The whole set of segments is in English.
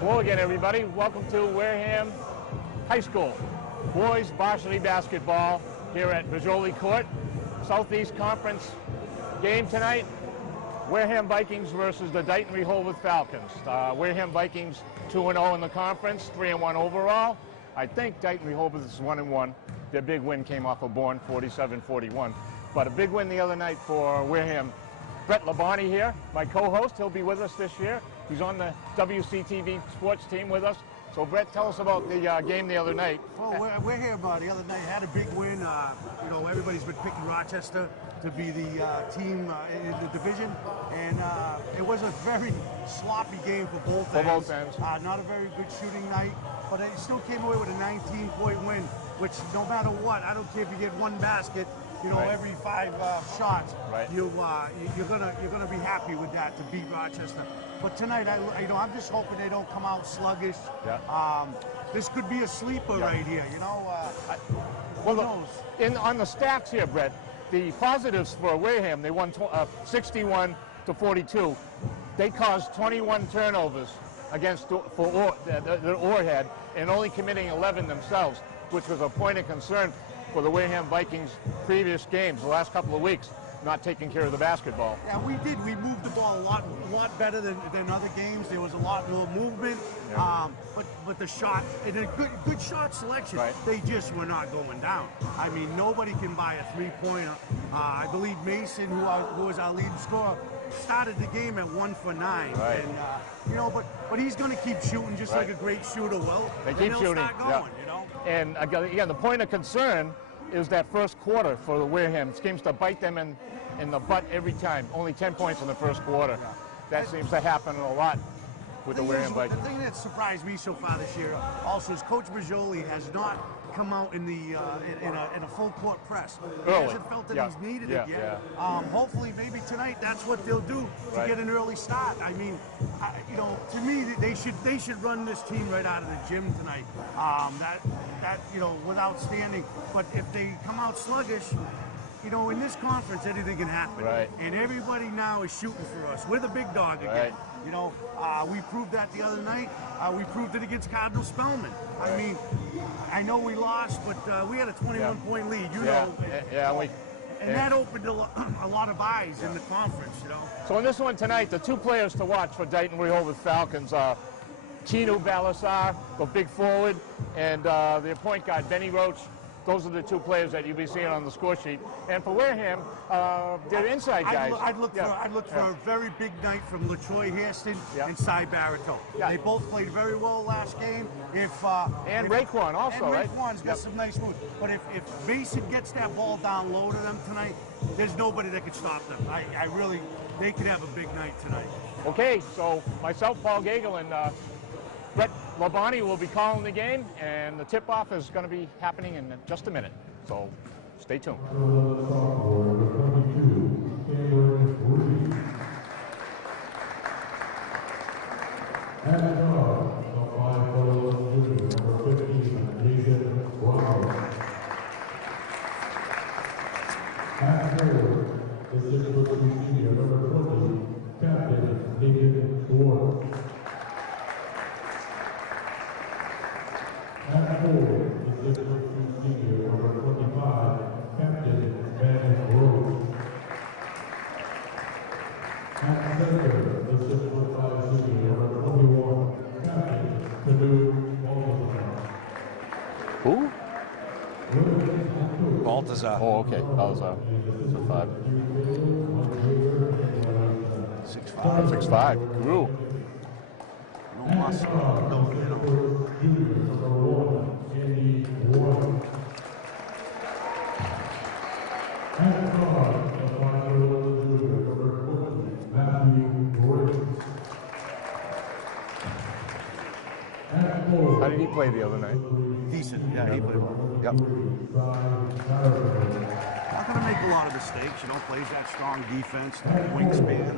Hello again, everybody. Welcome to Wareham High School. Boys varsity basketball here at Bajoli Court. Southeast Conference game tonight. Wareham Vikings versus the Deighton Rehoboth Falcons. Wareham Vikings 2-0 in the conference, 3-1 overall. I think Deighton Rehoboth is 1-1. Their big win came off of Bourne, 47-41. But a big win the other night for Wareham. Brett Labonte here, my co-host. He'll be with us this year. He's on the WCTV sports team with us. So, Brett, tell us about the game the other night. Well, we're here the other night. Had a big win. You know, everybody's been picking Rochester to be the team in the division, and it was a very sloppy game for both ends. Both ends. Not a very good shooting night, but it still came away with a 19-point win, which no matter what, I don't care if you get one basket, you know, right. every 5 shots, right. you're gonna be happy with that to beat Rochester. But tonight, I'm just hoping they don't come out sluggish. Yeah. This could be a sleeper right here, you know. Well, who knows? On the stats here, Brett, the positives for Wareham, they won 61-42. They caused 21 turnovers against the Orr had, and only committing 11 themselves, which was a point of concern for the Wareham Vikings' previous games, the last couple of weeks, not taking care of the basketball. Yeah, we did. We moved the ball a lot better than other games. There was a lot more movement, yeah. but the shot, and a good shot selection, right. They just were not going down. I mean, nobody can buy a three-pointer. I believe Mason, who was our lead scorer, started the game at 1 for 9, right. And you know, but he's going to keep shooting just right. like a great shooter will. They keep shooting. Start going, yeah. You know. And again, the point of concern is that first quarter for the Wareham. It seems to bite them in the butt every time. Only 10 points in the first quarter. Yeah. That seems to happen a lot with the Wareham Vikings. The thing that surprised me so far this year also is Coach Bajoli has not come out in the in a full court press. He hasn't felt that he's needed it yet. Yeah. Hopefully, maybe tonight that's what they'll do to get an early start. I mean, you know, to me they should run this team right out of the gym tonight. That you know, without standing. But if they come out sluggish, you know, in this conference, anything can happen. Right. And everybody now is shooting for us. We're the big dog again. Right. You know, we proved that the other night. We proved it against Cardinal Spellman. Right. I mean, I know we lost, but we had a 21-point lead. You know. And that opened a lot of eyes in the conference, you know. So in this one tonight, the two players to watch for Deighton Rehoboth Falcons are Chino Balasar, the big forward, and their point guard, Benny Roach. Those are the two players that you'll be seeing on the score sheet. And for Wareham, they're inside guys. I'd look for a very big night from LaTroy Hairston and Cy Barito. Yeah. They both played very well last game. Raekwon also, right? Raekwon's got some nice moves. But if Mason gets that ball down low to them tonight, there's nobody that can stop them. They could have a big night tonight. Okay, so myself, Paul Gagel, and Brett Labonte will be calling the game, and the tip-off is going to be happening in just a minute. So stay tuned. Who? Baltazar. Oh, okay. Baltazar. 6'5". 6'5". Grew. No muscle. No, you know. How did he play the other night? Decent. Yeah, he played well. Yep. Not going to make a lot of mistakes, you know, plays that strong defense, that wingspan.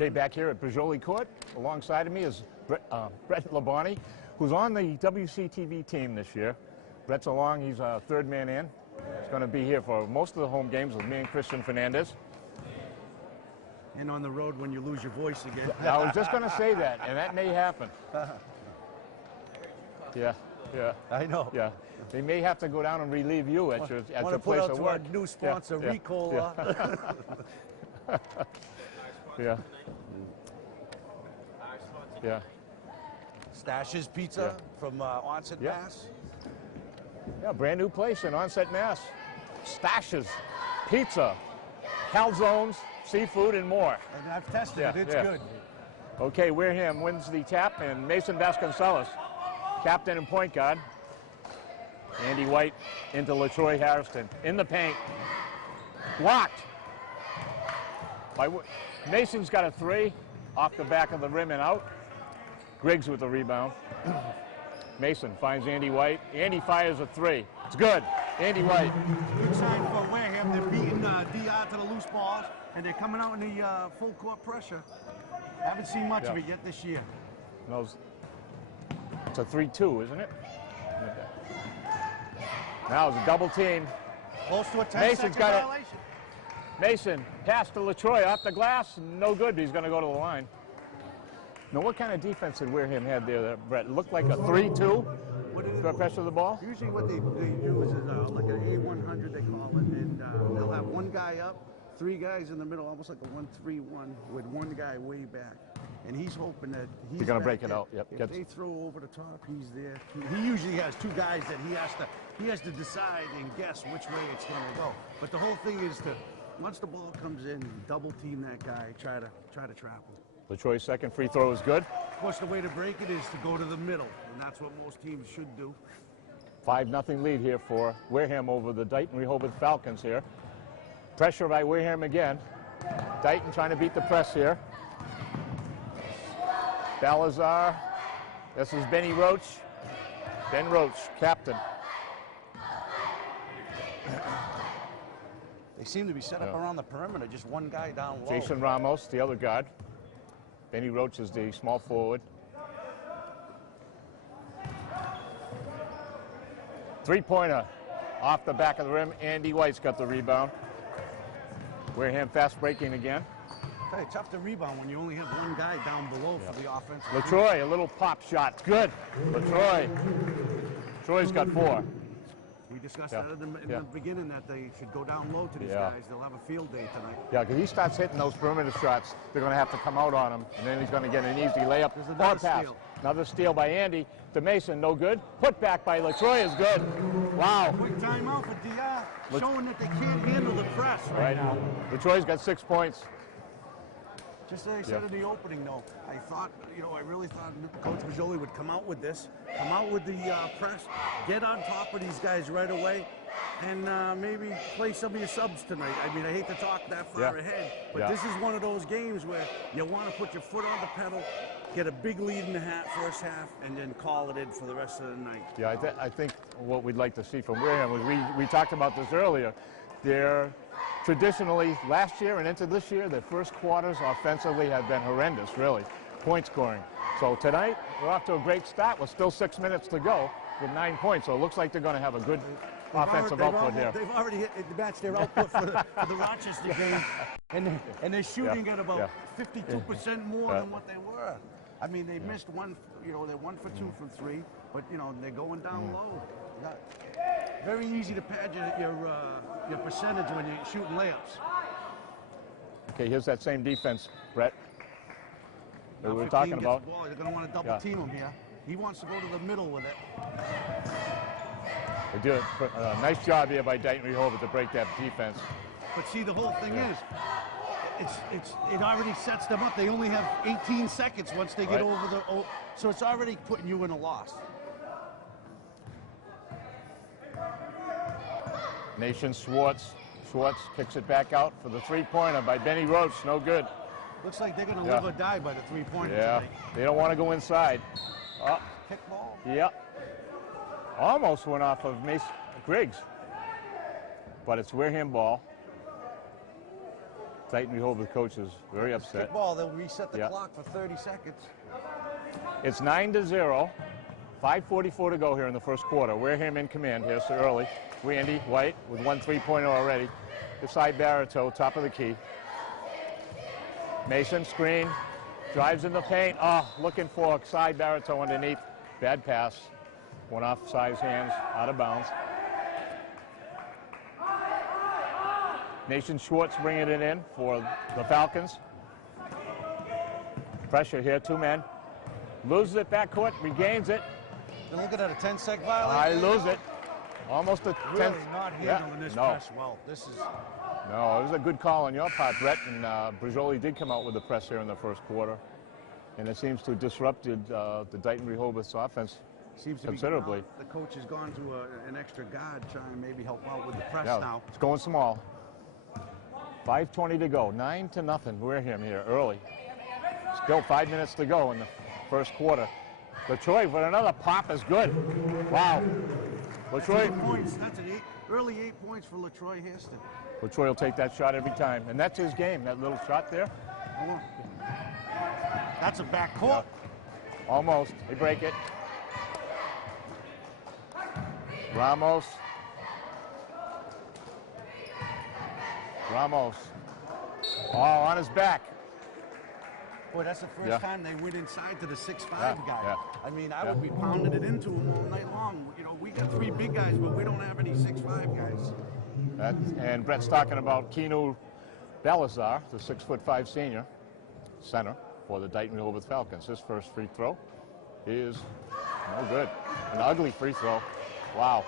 Okay, back here at Bajoli Court, alongside of me is Brett Labonte, who's on the WCTV team this year. Brett's along, he's a third man in. He's going to be here for most of the home games with me and Christian Fernandez. And on the road when you lose your voice again. I was just going to say that, and that may happen. Yeah. I know. Yeah. They may have to go down and relieve you at your place of work. Want to put out to our new sponsor, Ricola. Yeah. Yeah. Stashes Pizza from Onset, Mass. Yeah, brand new place in Onset, Mass. Stashes, pizza, calzones, seafood, and more. And I've tested it. It's good. Okay, Wareham wins the tap, and Mason Vasconcelos, captain and point guard. Andy White into LaTroy Harrison. In the paint. Blocked. Mason's got a three off the back of the rim and out. Griggs with the rebound. Mason finds Andy White. Andy fires a three. It's good. Andy White. Good sign for Wareham. They're beating DR to the loose balls, and they're coming out in the full court pressure. Haven't seen much of it yet this year. No, it's a 3-2, isn't it? Now it's a double team. Close to a 10-second violation. Mason pass to LaTroy off the glass. No good, but he's going to go to the line. Now, what kind of defense did Wareham have there, Brett? It looked like a 3-2 to pressure the ball? Usually what they use is like an A100, they call it, and they'll have one guy up, three guys in the middle, almost like a 1-3-1, with one guy way back. And he's hoping that he's going to break it out. Yep. If they throw over the top, he's there. He usually has two guys that he has to decide and guess which way it's going to go. But the whole thing is to, once the ball comes in, double team that guy, try to trap him. LaTroy's second free throw is good. Of course, the way to break it is to go to the middle, and that's what most teams should do. 5-0 lead here for Wareham over the Deighton Rehoboth Falcons here. Pressure by Wareham again. Deighton trying to beat the press here. Balazar. This is Benny Roach. Ben Roach, captain. They seem to be set up around the perimeter, just one guy down low. Jason Ramos, the other guard. Benny Roach is the small forward. Three-pointer off the back of the rim. Andy White's got the rebound. Wareham fast breaking again. Hey, tough to rebound when you only have one guy down below for the offense. LaTroy, a little pop shot. Good. LaTroy. Troy's got 4. We discussed that in the beginning, that they should go down low to these guys. They'll have a field day tonight. Yeah, because he starts hitting those perimeter shots, they're going to have to come out on him, and then he's going to get an easy layup or pass. Steal. Another steal by Andy to Mason, no good. Put back by LaTroy is good. Wow. Quick timeout for DR, showing that they can't handle the press right now. LaTroy's got 6 points. Just as I said in the opening, though, I thought, I really thought Coach Bajoli would come out with this, come out with the press, get on top of these guys right away, and maybe play some of your subs tonight. I mean, I hate to talk that far ahead, but this is one of those games where you want to put your foot on the pedal, get a big lead in the first half, and then call it in for the rest of the night. Yeah, I think what we'd like to see from Wareham was we talked about this earlier. They're traditionally, last year and into this year, their first quarters offensively have been horrendous, really, point scoring. So tonight, we're off to a great start with still 6 minutes to go with 9 points. So it looks like they're going to have a good offensive output here. They've already matched their output for the Rochester game, and they're shooting at about 52% more than what they were. I mean, they missed one, they're 1 for 2 from 3, but, they're going down low. Very easy to pad your percentage when you're shooting layups. Okay, here's that same defense, Brett, that we were talking about. The ball, they're going to want to double team him here. He wants to go to the middle with it. They do it. Nice job here by Deighton Rehoboth to break that defense. But see, the whole thing is, it already sets them up. They only have 18 seconds once they get over the, so it's already putting you in a loss. Nation Schwartz. Schwartz kicks it back out for the three-pointer by Benny Roach. No good. Looks like they're going to live or die by the three-pointer tonight. They don't want to go inside. Kickball? Yep. Almost went off of Griggs. But it's Wareham ball. Deighton Rehoboth coach is very upset. Kickball, they'll reset the clock for 30 seconds. It's 9-0. 5:44 to go here in the first quarter. Wareham in command here, so early. Randy White with 1 3-pointer already. Beside Barito, top of the key. Mason, screen, drives in the paint. Oh, looking for side Barito underneath. Bad pass. Went off Sai's hands, out of bounds. Nathan Schwartz bringing it in for the Falcons. Pressure here, 2 men. Loses it backcourt, regains it. They're looking at a 10-sec violation. I lose it. Almost a 10th. Really not handling this press well. This is... No, it was a good call on your part, Brett, and Brajoli did come out with the press here in the first quarter. And it seems to have disrupted the Deighton Rehoboth's offense considerably. The coach has gone to an extra guard trying to maybe help out with the press now. It's going small. 5:20 to go, 9-0. Wareham here early. Still 5 minutes to go in the first quarter. LaTroy with another pop is good. Wow. LaTroy. 8 points. That's an early 8 points for LaTroy Hairston. LaTroy will take that shot every time, and that's his game. That little shot there. That's a back court. Yeah. Almost. They break it. Ramos. Oh, on his back. Boy, that's the first time they went inside to the 6'5" guy. Yeah. I mean, I would be pounding it into him all night long. You know, we got 3 big guys, but we don't have any 6'5" guys. And Brett's talking about Kenu Balazar, the 6'5" senior center for the Deighton Rehoboth Falcons. His first free throw is no good. An ugly free throw. Wow.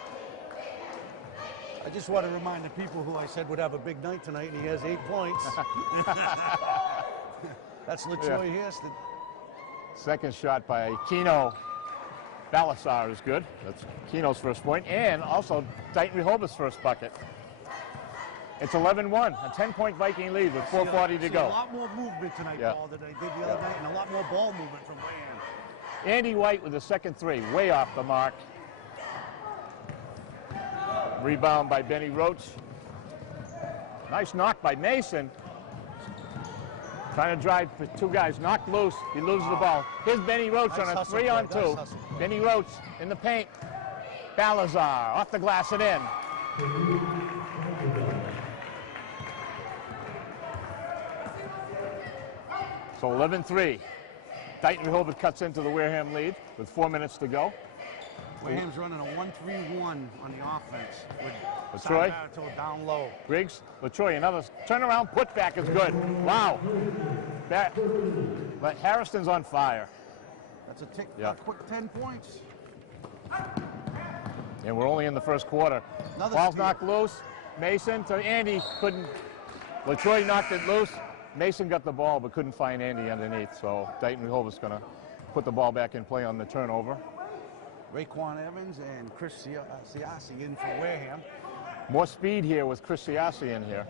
I just want to remind the people who I said would have a big night tonight, and he has 8 points. That's LaTroy Hairston. Second shot by Keno Balazar is good. That's Keno's first point, and also Deighton Rehoboth's first bucket. It's 11-1, a 10-point Viking lead with 4:40 to go. A lot more movement tonight, Paul, than I did the other night, and a lot more ball movement from Wareham. Andy White with the second three, way off the mark. Rebound by Benny Roach. Nice knock by Mason. Trying to drive for 2 guys, knocked loose. He loses the ball. Here's Benny Roach on a 3-on-2. Benny Roach in the paint. Balazar off the glass and in. So 11-3. Deighton Rehoboth cuts into the Wareham lead with 4 minutes to go. Wareham's running a 1-3-1 on the offense with LaTroy down low. Griggs, LaTroy, another turnaround putback is good. Wow. But Harrison's on fire. That's a quick 10 points. And we're only in the first quarter. Ball's knocked loose. Mason to Andy, couldn't. LaTroy knocked it loose. Mason got the ball but couldn't find Andy underneath. So Deighton Rehoboth's going to put the ball back in play on the turnover. Raekwon Evans and Chris Siasi in for Wareham. More speed here with Chris Siasi in here.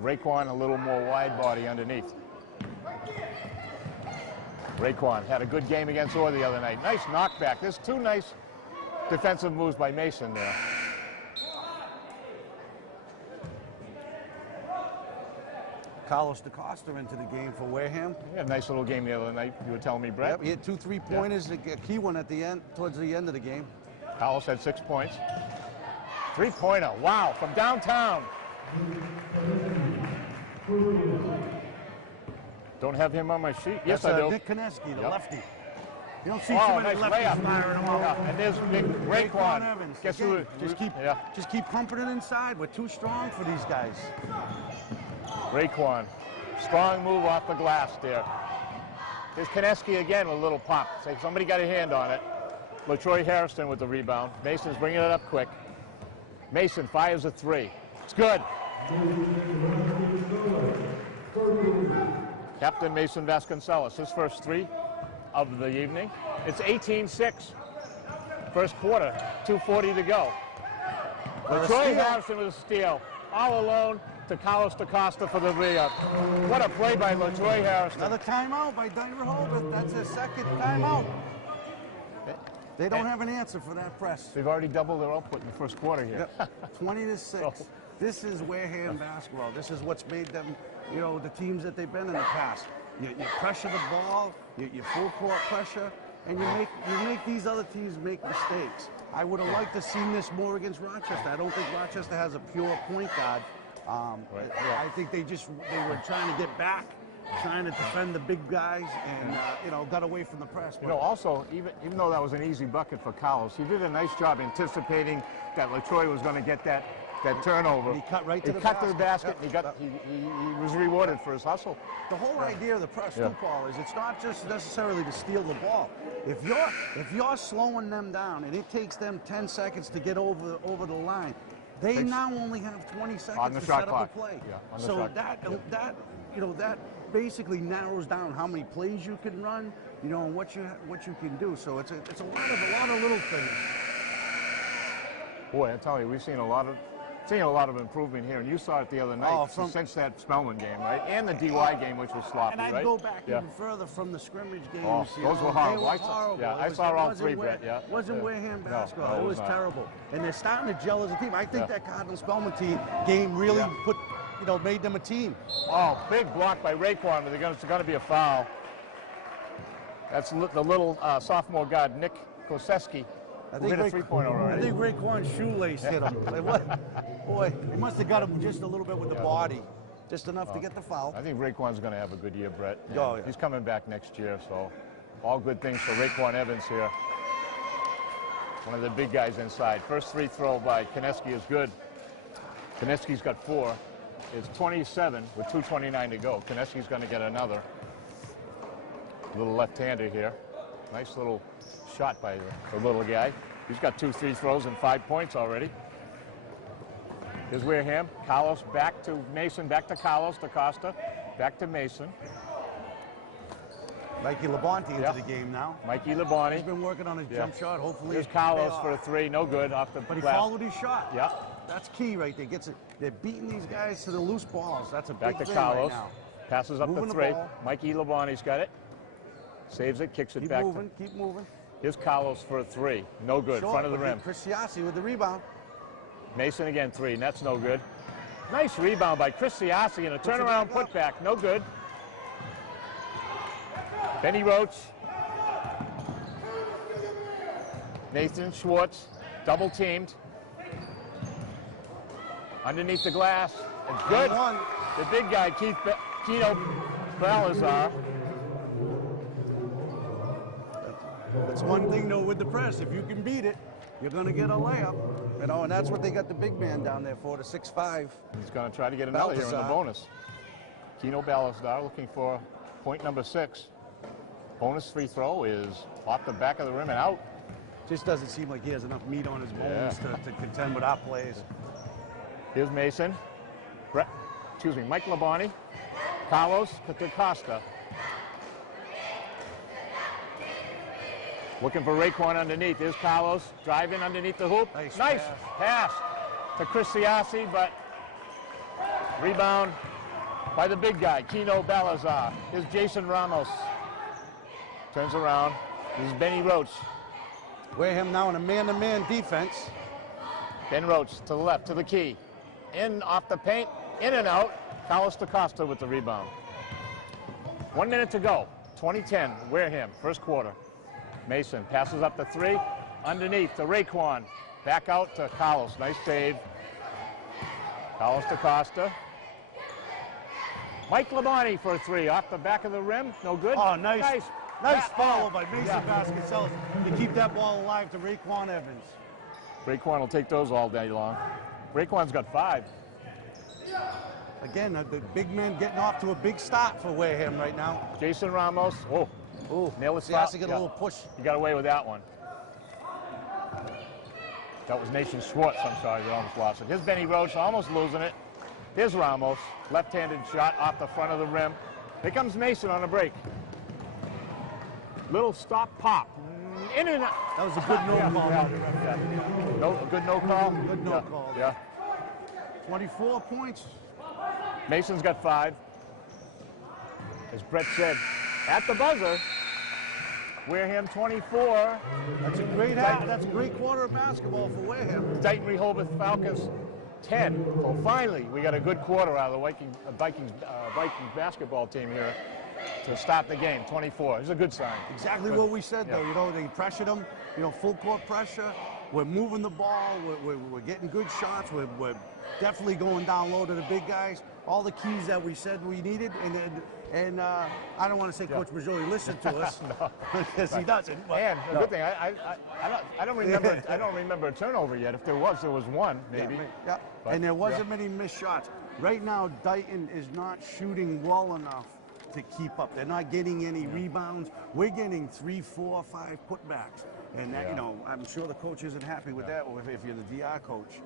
Raekwon a little more wide body underneath. Raekwon had a good game against Orr the other night. Nice knockback. There's 2 nice defensive moves by Mason there. Carlos DaCosta into the game for Wareham. He had a nice little game the other night, you were telling me, Brett. Yep, he had 2 3-pointers, a key one at the end, towards the end of the game. Carlos had 6 points. 3-pointer, wow, from downtown. Don't have him on my sheet. Yes, I do. Nick Koneski, the lefty. You don't see too many lefties firing them out. And there's big Raekwon Evans. Guess who? Just keep pumping it inside. We're too strong for these guys. Raekwon, strong move off the glass there. There's Koneski again with a little pop. Say somebody got a hand on it. LaTroy Harrison with the rebound. Mason's bringing it up quick. Mason fires a 3. It's good. Captain Mason Vasconcelos, his first 3 of the evening. It's 18-6. First quarter, 2:40 to go. LaTroy Harrison with a steal. All alone to Carlos DaCosta for the re-up. What a play by LaTroy Harrison. Another timeout by Deighton Rehoboth. That's their second timeout. They don't have an answer for that press. They've already doubled their output in the first quarter here. Yep. 20-6. This is Wareham basketball. This is what's made them, you know, the teams that they've been in the past. You pressure the ball, you full court pressure, and you make these other teams make mistakes. I would have liked to seen this more against Rochester. I don't think Rochester has a pure point guard. I think they were trying to get back, trying to defend the big guys, and you know, got away from the press. You know, also, even though that was an easy bucket for Carlos, he did a nice job anticipating that LaTroy was going to get that turnover. And he cut right to the basket. Yep. And he was rewarded for his hustle. The whole idea of the press too, Paul, is it's not just necessarily to steal the ball. If you're slowing them down and it takes them 10 seconds to get over the line, they now only have 20 seconds to set up a play. Yeah, so that basically narrows down how many plays you can run, you know, and what you can do. So it's a lot of little things. Boy, I tell you, we've seen a lot of improvement here, and you saw it the other night since that Spellman game, right? And the DY game, which was sloppy, and I'd right? go back even further from the scrimmage games. Oh, those were horrible. They were horrible. I saw all three, Brett. It wasn't Wareham basketball. No, it was terrible. And they're starting to gel as a team. I think that Cardinal-Spellman game really made them a team. Oh, big block by Raekwon, but it's going to be a foul. That's the little sophomore guard, Nick Koseski. I think hit a three-pointer already. I think Raekwon's shoelace hit him. Boy, he must have got him just a little bit with the body, just enough to get the foul. I think Raekwon's going to have a good year, Brett. Oh, yeah. He's coming back next year, so all good things for Raekwon Evans here. One of the big guys inside. First free throw by Koneski is good. Koneski's got 4. It's 27 with 2:29 to go. Koneski's going to get another. Little left-hander here. Nice little shot by the little guy. He's got 2 free throws and 5 points already. Here's Wareham. Carlos back to Mason, back to Carlos, to Costa, back to Mason. Mikey Labonte into the game now. Mikey Labonte. He's been working on his jump shot. Hopefully, here's Carlos for a 3, no good off the. But he followed his shot. Yeah. That's key right there. They're beating these guys to the loose balls. That's a big thing right now. Passes up Moving the 3. ball. Mikey Labonte's got it. Saves it, kicks it Keep back. Keep moving. Here's Carlos for a 3. No good. Short, front of the rim. Chris Siassi with the rebound. Mason again, 3, and that's no good. Nice rebound by Chris Siassi and a turnaround putback. No good. Benny Roach. Nathan Schwartz, double teamed. Underneath the glass. It's good. The big guy, Keno Balazar. That's one thing, though, with the press. If you can beat it, you're going to get a layup. You know, and that's what they got the big man down there for, the 6'5". He's going to try to get another here in the bonus. Keno Balazar looking for point number 6. Bonus free throw is off the back of the rim and out. Just doesn't seem like he has enough meat on his bones to contend with our plays. Here's Mason. Mike Labonte. Carlos Costa. Looking for Raekwon underneath. Here's Carlos driving underneath the hoop. Nice pass to Chris Siassi, but rebound by the big guy, Keno Balazar. Here's Jason Ramos. Turns around. This is Benny Roach. Wareham now in a man-to-man defense. Ben Roach to the left, to the key. In off the paint, in and out. Carlos Costa with the rebound. 1 minute to go. 20-10, Wareham, first quarter. Mason passes up the 3. Underneath to Raekwon. Back out to Carlos. Nice save. Carlos Costa. Mike Labonte for a 3. Off the back of the rim. No good. Oh, nice follow by Mason Vasconcelos to keep that ball alive to Raekwon Evans. Raekwon will take those all day long. Raekwon's got 5. Again, the big man getting off to a big start for Wareham right now. Jason Ramos. Nailed it. Siassi got a little push. He got away with that one. That was Nathan Schwartz. I'm sorry, they almost lost it. Here's Benny Roach, almost losing it. Here's Ramos, left-handed shot off the front of the rim. Here comes Mason on a break. Little stop pop. In and out. That was a good no call. A good no call? Good no call. Yeah. 24 points. Mason's got 5. As Brett said, at the buzzer, Wareham 24. That's a great quarter of basketball for Wareham. Deighton Rehoboth Falcons 10. So finally, we got a good quarter out of the Vikings basketball team here to start the game, 24. It's a good sign. Exactly what we said, though. You know, they pressured them, you know, full court pressure. We're moving the ball. We're getting good shots. We're definitely going down low to the big guys. All the keys that we said we needed. And I don't want to say Coach Bajoli listened to us because he doesn't. But and a good thing, I don't remember. I don't remember a turnover yet. If there was one maybe. Yeah. But, and there wasn't many missed shots. Right now, Deighton is not shooting well enough to keep up. They're not getting any rebounds. We're getting 3, 4, 5 putbacks. And that, you know, I'm sure the coach isn't happy with that if you're the DR coach.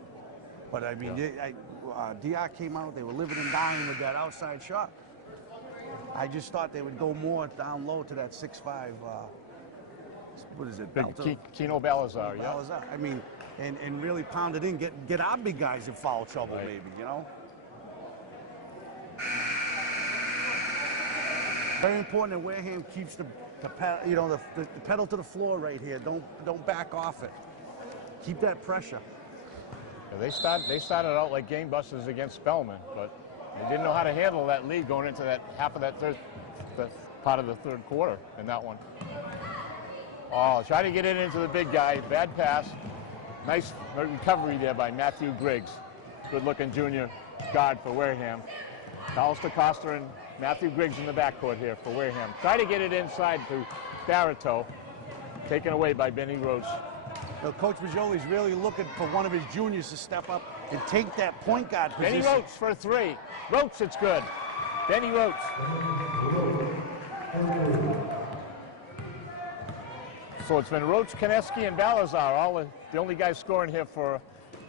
But I mean, DR came out, they were living and dying with that outside shot. I just thought they would go more down low to that 6'5", what is it? Keno Balazar, yeah. Balazar. I mean, and really pound it in, get our big guys in foul trouble, maybe, you know? Very important that Wareham keeps the pedal to the floor right here. Don't back off it. Keep that pressure. Yeah, they started out like game busters against Spellman, but they didn't know how to handle that lead going into that half of that part of the third quarter in that one. Oh, try to get it into the big guy. Bad pass. Nice recovery there by Matthew Griggs. Good-looking junior guard for Wareham. Carlos DaCosta and Matthew Griggs in the backcourt here for Wareham. Try to get it inside to Barito. Taken away by Benny Roach. Now, Coach Bajoli's really looking for one of his juniors to step up and take that point guard position. Benny Roach for 3. Roach, it's good. Benny Roach. So it's been Roach, Koneski, and Balazar, the only guys scoring here for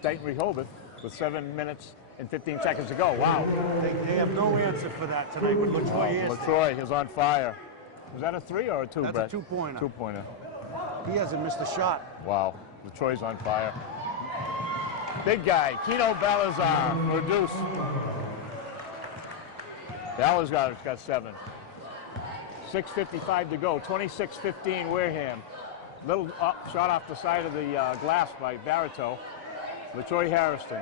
Deighton Rehoboth with 7 minutes and 15 seconds to go. Wow. They have no answer for that tonight with LaTroy. LaTroy is on fire. Was that a 3 or a 2, That's Brett? a 2-pointer. 2-pointer. He hasn't missed a shot. Wow. LaTroy's on fire. Big guy, Keno Balazar for Deuce. Balazar's got 7. 6:55 to go. 26-15 Wareham. Little shot off the side of the glass by Barito. LaTroy Harrison.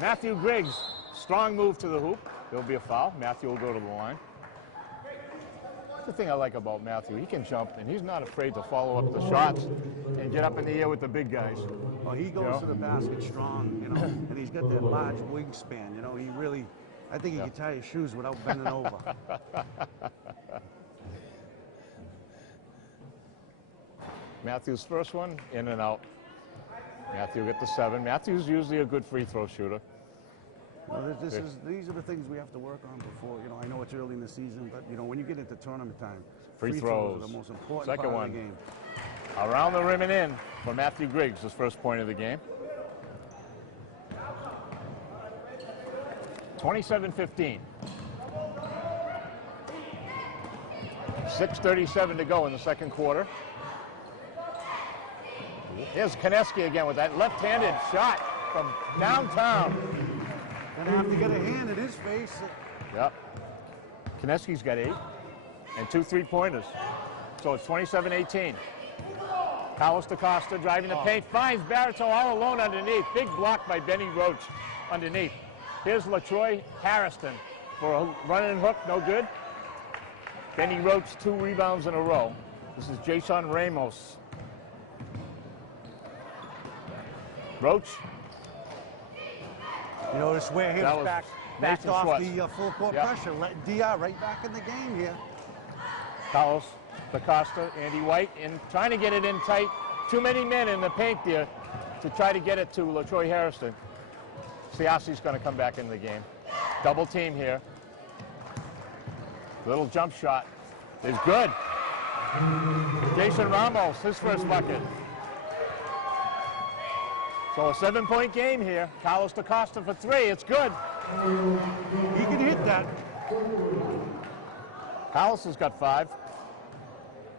Matthew Griggs, strong move to the hoop. There'll be a foul. Matthew will go to the line. That's the thing I like about Matthew. He can jump, and he's not afraid to follow up the shots and get up in the air with the big guys. Well, he goes to the basket strong, you know, and he's got that large wingspan. You know, he really, I think he can tie his shoes without bending over. Matthew's first one, in and out. Matthew get the 7. Matthew's usually a good free throw shooter. Well, these are the things we have to work on before. You know, I know it's early in the season, but you know, when you get into tournament time, free throws are the most important part of the game. Around the rim and in for Matthew Griggs, his first point of the game. 27-15. 6:37 to go in the second quarter. Here's Koneski again with that left-handed shot from downtown. Gonna have to get a hand in his face. Yep. Koneski's got 8 and 2 3-pointers. So it's 27-18. Carlos DaCosta driving the paint, finds Barito all alone underneath. Big block by Benny Roach underneath. Here's LaTroy Harrison for a running hook, no good. Benny Roach, 2 rebounds in a row. This is Jason Ramos. Roach. You notice where he was backed off Schwartz. the full court pressure, letting DR right back in the game here. Carlos DaCosta, Andy White, and trying to get it in tight. Too many men in the paint there to try to get it to LaTroy Harrison. Siasi's going to come back in the game. Double team here. Little jump shot is good. Jason Ramos, his first bucket. So a 7-point game here. Carlos DaCosta for 3. It's good. He can hit that. Carlos has got 5.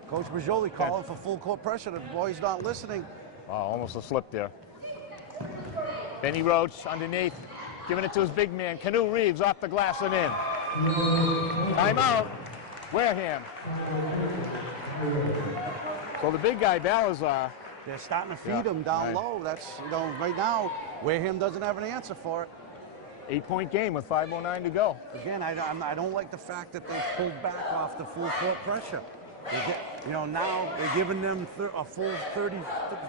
Coach Bajoli calling for full court pressure. The boy's not listening. Oh, almost a slip there. Benny Roach underneath, giving it to his big man. Canoe Reeves off the glass and in. Timeout. Wareham. So the big guy, Balazar, They're starting to feed him down low. That's, you know, right now, Wareham doesn't have an answer for it. 8-point game with 5:09 to go. Again, I don't like the fact that they pulled back off the full court pressure. You know, now they're giving them a full 30,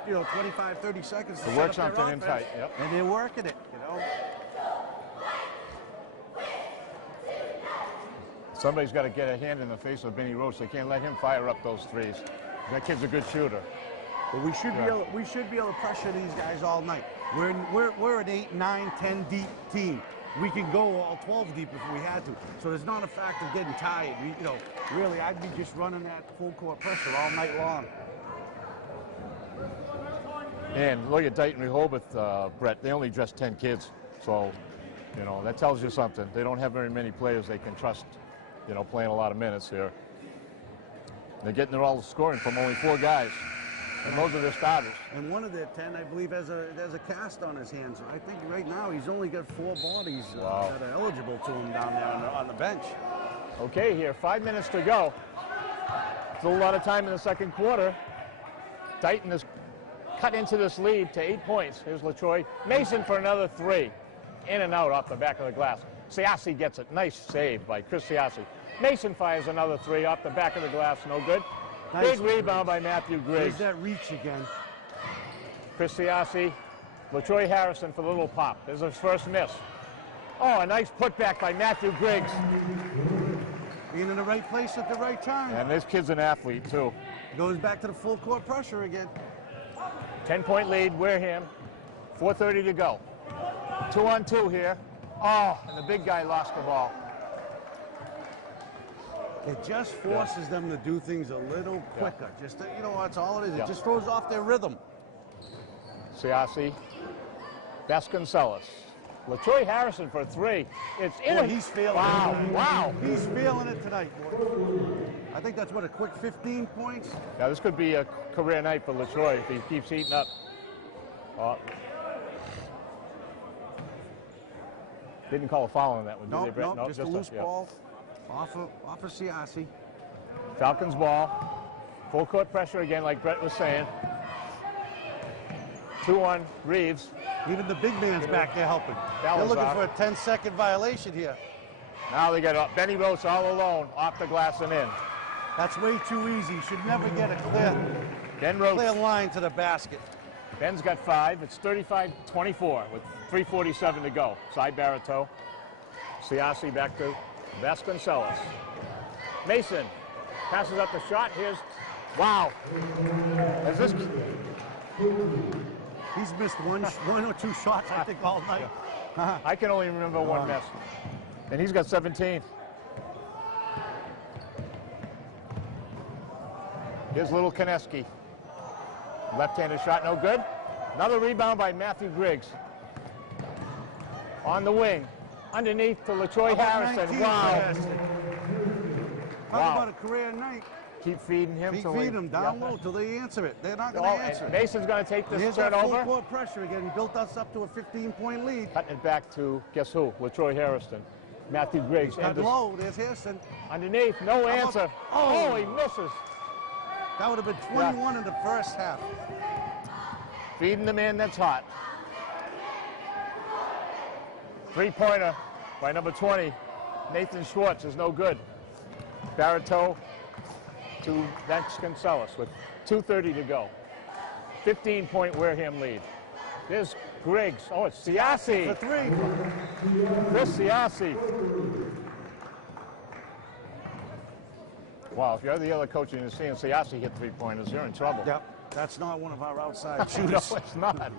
25, 30 seconds to work something in tight. Yep. And they're working it, you know. Somebody's got to get a hand in the face of Benny Roach. They can't let him fire up those threes. That kid's a good shooter. But we should be able to pressure these guys all night. We're an 8, 9, 10 deep team. We can go all 12 deep if we had to. So there's not a fact of getting tired. You know, really, I'd be just running that full court pressure all night long. And look at Deighton Rehoboth, Brett. They only dressed 10 kids. So, you know, that tells you something. They don't have very many players they can trust, you know, playing a lot of minutes here. They're getting all the scoring from only 4 guys. And those are their starters. And one of their 10, I believe, has a cast on his hands. I think right now he's only got 4 bodies that are eligible to him down there on the bench. Okay, here, 5 minutes to go. Still a lot of time in the second quarter. Deighton has cut into this lead to 8 points. Here's LaTroy. Mason for another 3. In and out off the back of the glass. Siassi gets it. Nice save by Chris Siassi. Mason fires another 3 off the back of the glass. No good. Nice. Big rebound by Matthew Griggs. There's that reach again. Chris Siassi, LaTroy Harrison for the little pop. There's his first miss. Oh, a nice putback by Matthew Griggs. Being in the right place at the right time. And this kid's an athlete, too. Goes back to the full court pressure again. 10-point lead, Wareham. 4:30 to go. 2-on-2 here. Oh, and the big guy lost the ball. It just forces them to do things a little quicker. Just, you know, that's all it is. It just throws off their rhythm. Siassi, Vasconcelos. LaTroy Harrison for 3. It's in. Boy, he's feeling it. Wow. He's feeling it tonight, boy. I think that's what, a quick 15 points? Yeah, this could be a career night for LaTroy if he keeps heating up. Didn't call a foul on that one, did they, Brett? Nope, just a loose ball. Off of Siassi. Falcons ball. Full court pressure again, like Brett was saying. 2 on Reeves. Even the big man's back there helping. They're looking for a 10-second violation here. Now they get Benny Roach all alone, off the glass and in. That's way too easy. Should never get a clear line to the basket. Ben's got 5. It's 35-24 with 3:47 to go. Side Barreto. Siassi back to Vasconcelos. Mason passes up the shot. Wow. He's missed one or 2 shots, I think, all night. I can only remember one miss. And he's got 17. Here's little Koneski. Left-handed shot, no good. Another rebound by Matthew Griggs. On the wing. Underneath to LaTroy Harrison. Wow. Talk about a career night. Keep feeding him. Keep feeding him down low till they answer it. They're not going to answer it. Mason's going to take this turnover. Here's that full court pressure again. He built us up to a 15-point lead. Cutting it back to, guess who? LaTroy Harrison. Matthew Griggs. Cut low. There's Harrison. Underneath. No answer. Oh, he misses. That would have been 21 in the first half. Feeding the man that's hot. 3-pointer by number 20. Nathan Schwartz is no good. Barreto to Vasconcelos with 2:30 to go. 15-point Wareham lead. There's Griggs. Oh, it's Siassi. For 3. Chris Siassi. Wow, if you're the other coach and you're seeing Siassi hit 3-pointers, you're in trouble. Yep, that's not one of our outside shooters. No, it's not.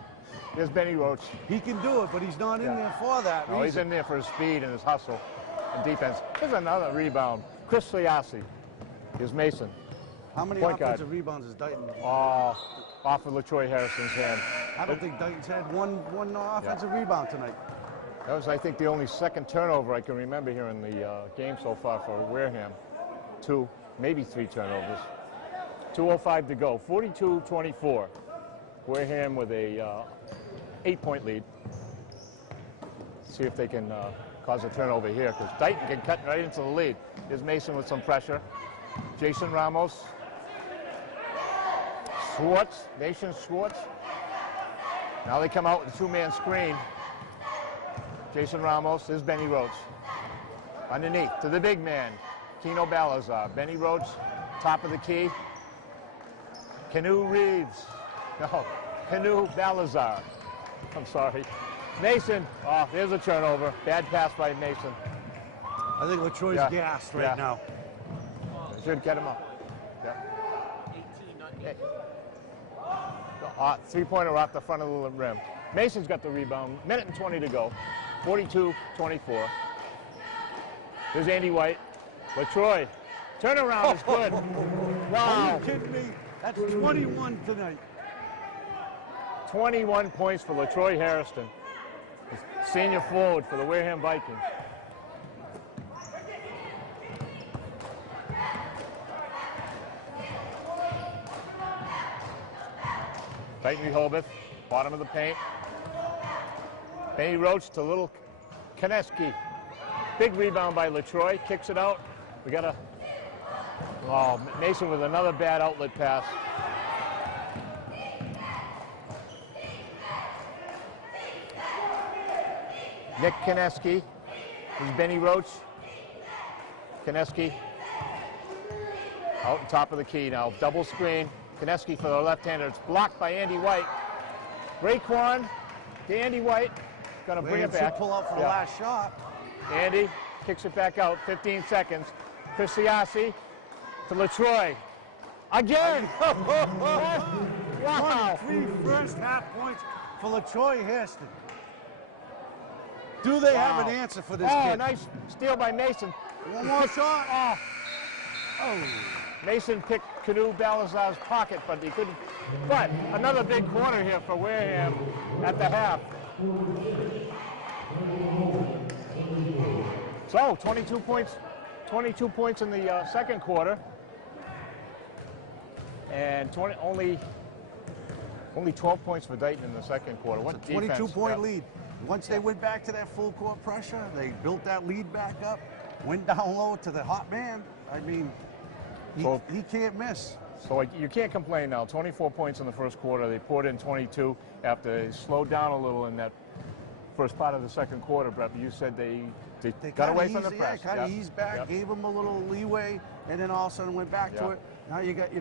There's Benny Roach. He can do it, but he's not in there for that reason. No, he's in there for his speed and his hustle and defense. Here's another rebound. Chris Siassi. Here's Mason. How many offensive rebounds has Deighton? Off of LaTroy Harrison's hand. I don't think Deighton's had one offensive rebound tonight. That was, I think, the only second turnover I can remember here in the game so far for Wareham. 2, maybe 3 turnovers. 2:05 to go. 42-24. Wareham with a 8-point lead. See if they can cause a turnover here, because Deighton can cut right into the lead. Here's Mason with some pressure. Jason Ramos Schwartz, Nation Schwartz. Now they come out with a two-man screen. Jason Ramos, there's Benny Rhodes. Underneath to the big man, Keno Balazar. Benny Rhodes, top of the key. Canoe Reeves. No, Canoe Balazar. I'm sorry. Mason, oh, there's a turnover. Bad pass by Mason. I think LaTroy's gassed right now. Should get him up. Yeah. 18, not 8. Three-pointer off the front of the rim. Mason's got the rebound. Minute and 20 to go. 42-24. There's Andy White. LaTroy. Turnaround is good. Wow. Are you kidding me? That's 21 tonight. 21 points for LaTroy Harrison, senior forward for the Wareham Vikings. Deighton Rehoboth, bottom of the paint. Benny Roach to little Koneski. Big rebound by LaTroy, kicks it out. We got Mason with another bad outlet pass. Nick Koneski. There's Benny Roach. Koneski out on top of the key now. Double screen. Koneski for the left-hander. It's blocked by Andy White. Raekwon to Andy White. Gonna bring it back. Pull up for the last shot. Andy kicks it back out. 15 seconds. Chris Siasi to LaTroy. Again! Wow! 3 first-half points for LaTroy Hairston. Do they have an answer for this kid? Nice steal by Mason. One more shot. Oh. Mason picked Canoe Balazar's pocket, but he couldn't. But another big quarter here for Wareham at the half. So 22 points in the second quarter, and only 12 points for Deighton in the second quarter. What a 22-point lead. Once they went back to that full court pressure, they built that lead back up, went down low to the hot man. I mean, he can't miss. So you can't complain now. 24 points in the first quarter. They poured in 22 after they slowed down a little in that first part of the second quarter, Brett. You said they got away from the press. Yeah, kind of eased back, gave them a little leeway, and then all of a sudden went back to it. Now you got,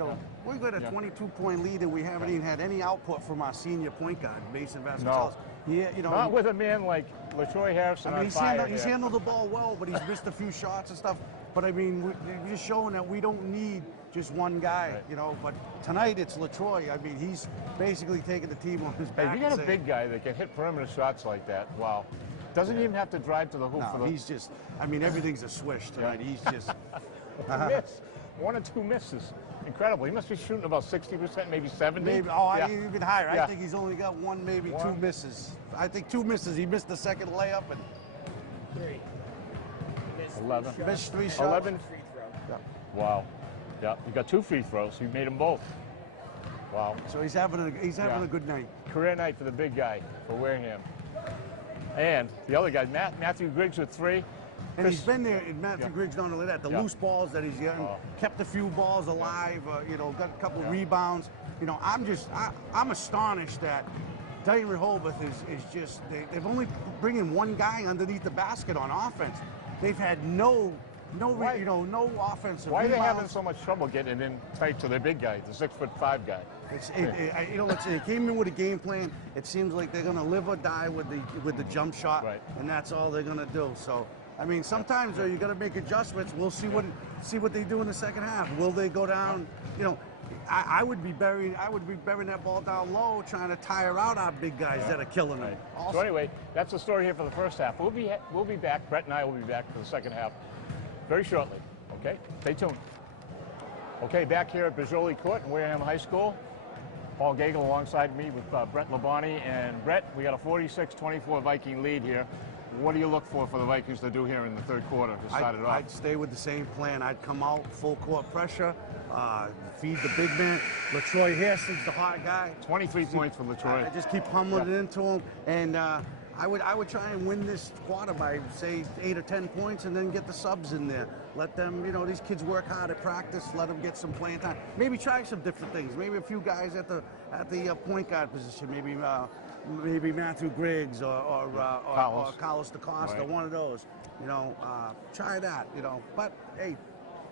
we've got a 22-point lead, and we haven't even had any output from our senior point guard, Mason Vasconcelos. Yeah, not with a man like LaTroy Harrison on fire. He's handled the ball well, but he's missed a few shots and stuff. But I mean, we're just showing that we don't need just one guy, But tonight it's LaTroy. I mean, he's basically taking the team on his back. If you got a big guy that can hit perimeter shots like that, wow. Doesn't even have to drive to the hoop for the... he's just, I mean, everything's a swish tonight. He's just... One or two misses. Incredible. He must be shooting about 60%, maybe 70%. Maybe, even higher. I think he's only got one, maybe two misses. I think 2 misses. He missed the second layup and 3. 11. Missed 3 shots. 11. Wow. Yeah, you got 2 free throws. You made them both. Wow. So he's having a good night. Career night for the big guy for Wareham. And the other guy, Matthew Griggs with 3. And he's been there, Matthew Griggs, not only that, the loose balls that he's getting, kept a few balls alive, got a couple rebounds. I'm astonished that Deighton Rehoboth is just, they've only bringing one guy underneath the basket on offense. They've had no offensive Why are they rebounds. having so much trouble getting in tight to their big guy, the 6'5" guy? They came in with a game plan. It seems like they're going to live or die with the jump shot, and that's all they're going to do. So, I mean, sometimes you got to make adjustments. We'll see what they do in the second half. Will they go down? I would be burying that ball down low, trying to tire out our big guys that are killing them. So anyway, that's the story here for the first half. We'll be back. Brett and I will be back for the second half very shortly. Okay, stay tuned. Okay, back here at Bajoli Court in Wareham High School. Paul Gagel alongside me with Brett Labonte. And Brett, we got a 46-24 Viking lead here. What do you look for the Vikings to do here in the third quarter to start it off? I'd stay with the same plan. I'd come out, full court pressure, feed the big man. LaTroy Hairston's the hot guy. 23 points for LaTroy. I just keep pummeling it into him. And I would try and win this quarter by, say, 8 or 10 points, and then get the subs in there. Let them, you know, these kids work hard at practice. Let them get some playing time. Maybe try some different things. Maybe a few guys at the point guard position. Maybe Matthew Griggs or Carlos DaCosta, right. One of those. You know, try that. You know, but hey.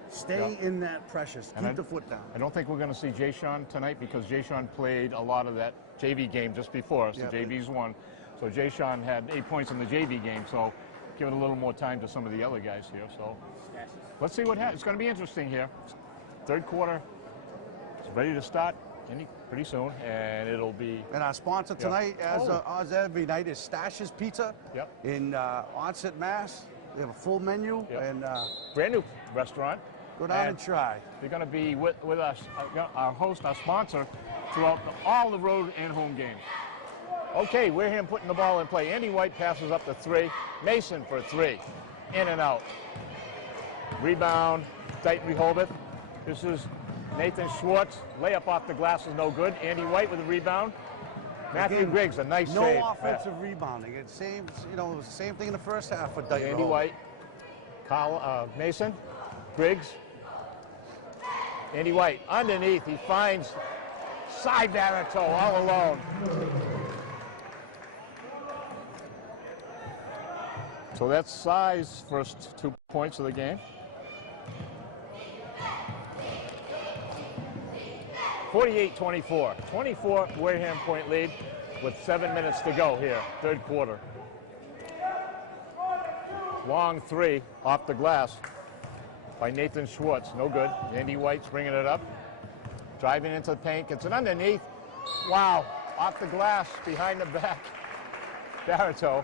Stay in that precious. Keep the foot down. I don't think we're going to see Jay-Sean tonight because Jay-Sean played a lot of that JV game just before us. The JV's won. So Jay-Sean had 8 points in the JV game. So give it a little more time to some of the other guys here. So let's see what happens. It's going to be interesting here. Third quarter is ready to start pretty soon, and it'll be. And our sponsor tonight, as every night, is Stash's Pizza in Onset, Mass. They have a full menu and brand new restaurant. Go down and try. They're going to be with us, our host, our sponsor, throughout all the road and home games. Okay, Wareham putting the ball in play. Andy White passes up to 3. Mason for 3. In and out. Rebound, Deighton Rehoboth. This is Nathan Schwartz. Layup off the glass is no good. Andy White with a rebound. Matthew Griggs, a nice save. No offensive rebounding. It seems, you know, it was the same thing in the first half for Deighton. Andy White, Mason, Griggs. Andy White underneath. He finds side Baratow all alone. So that's Cy's first 2 points of the game. 48-24. 24 Wareham point lead with 7 minutes to go here, third quarter. Long 3 off the glass by Nathan Schwartz. No good. Andy White's bringing it up. Driving into the paint. Gets it underneath. Wow. Off the glass, behind the back. Baratow.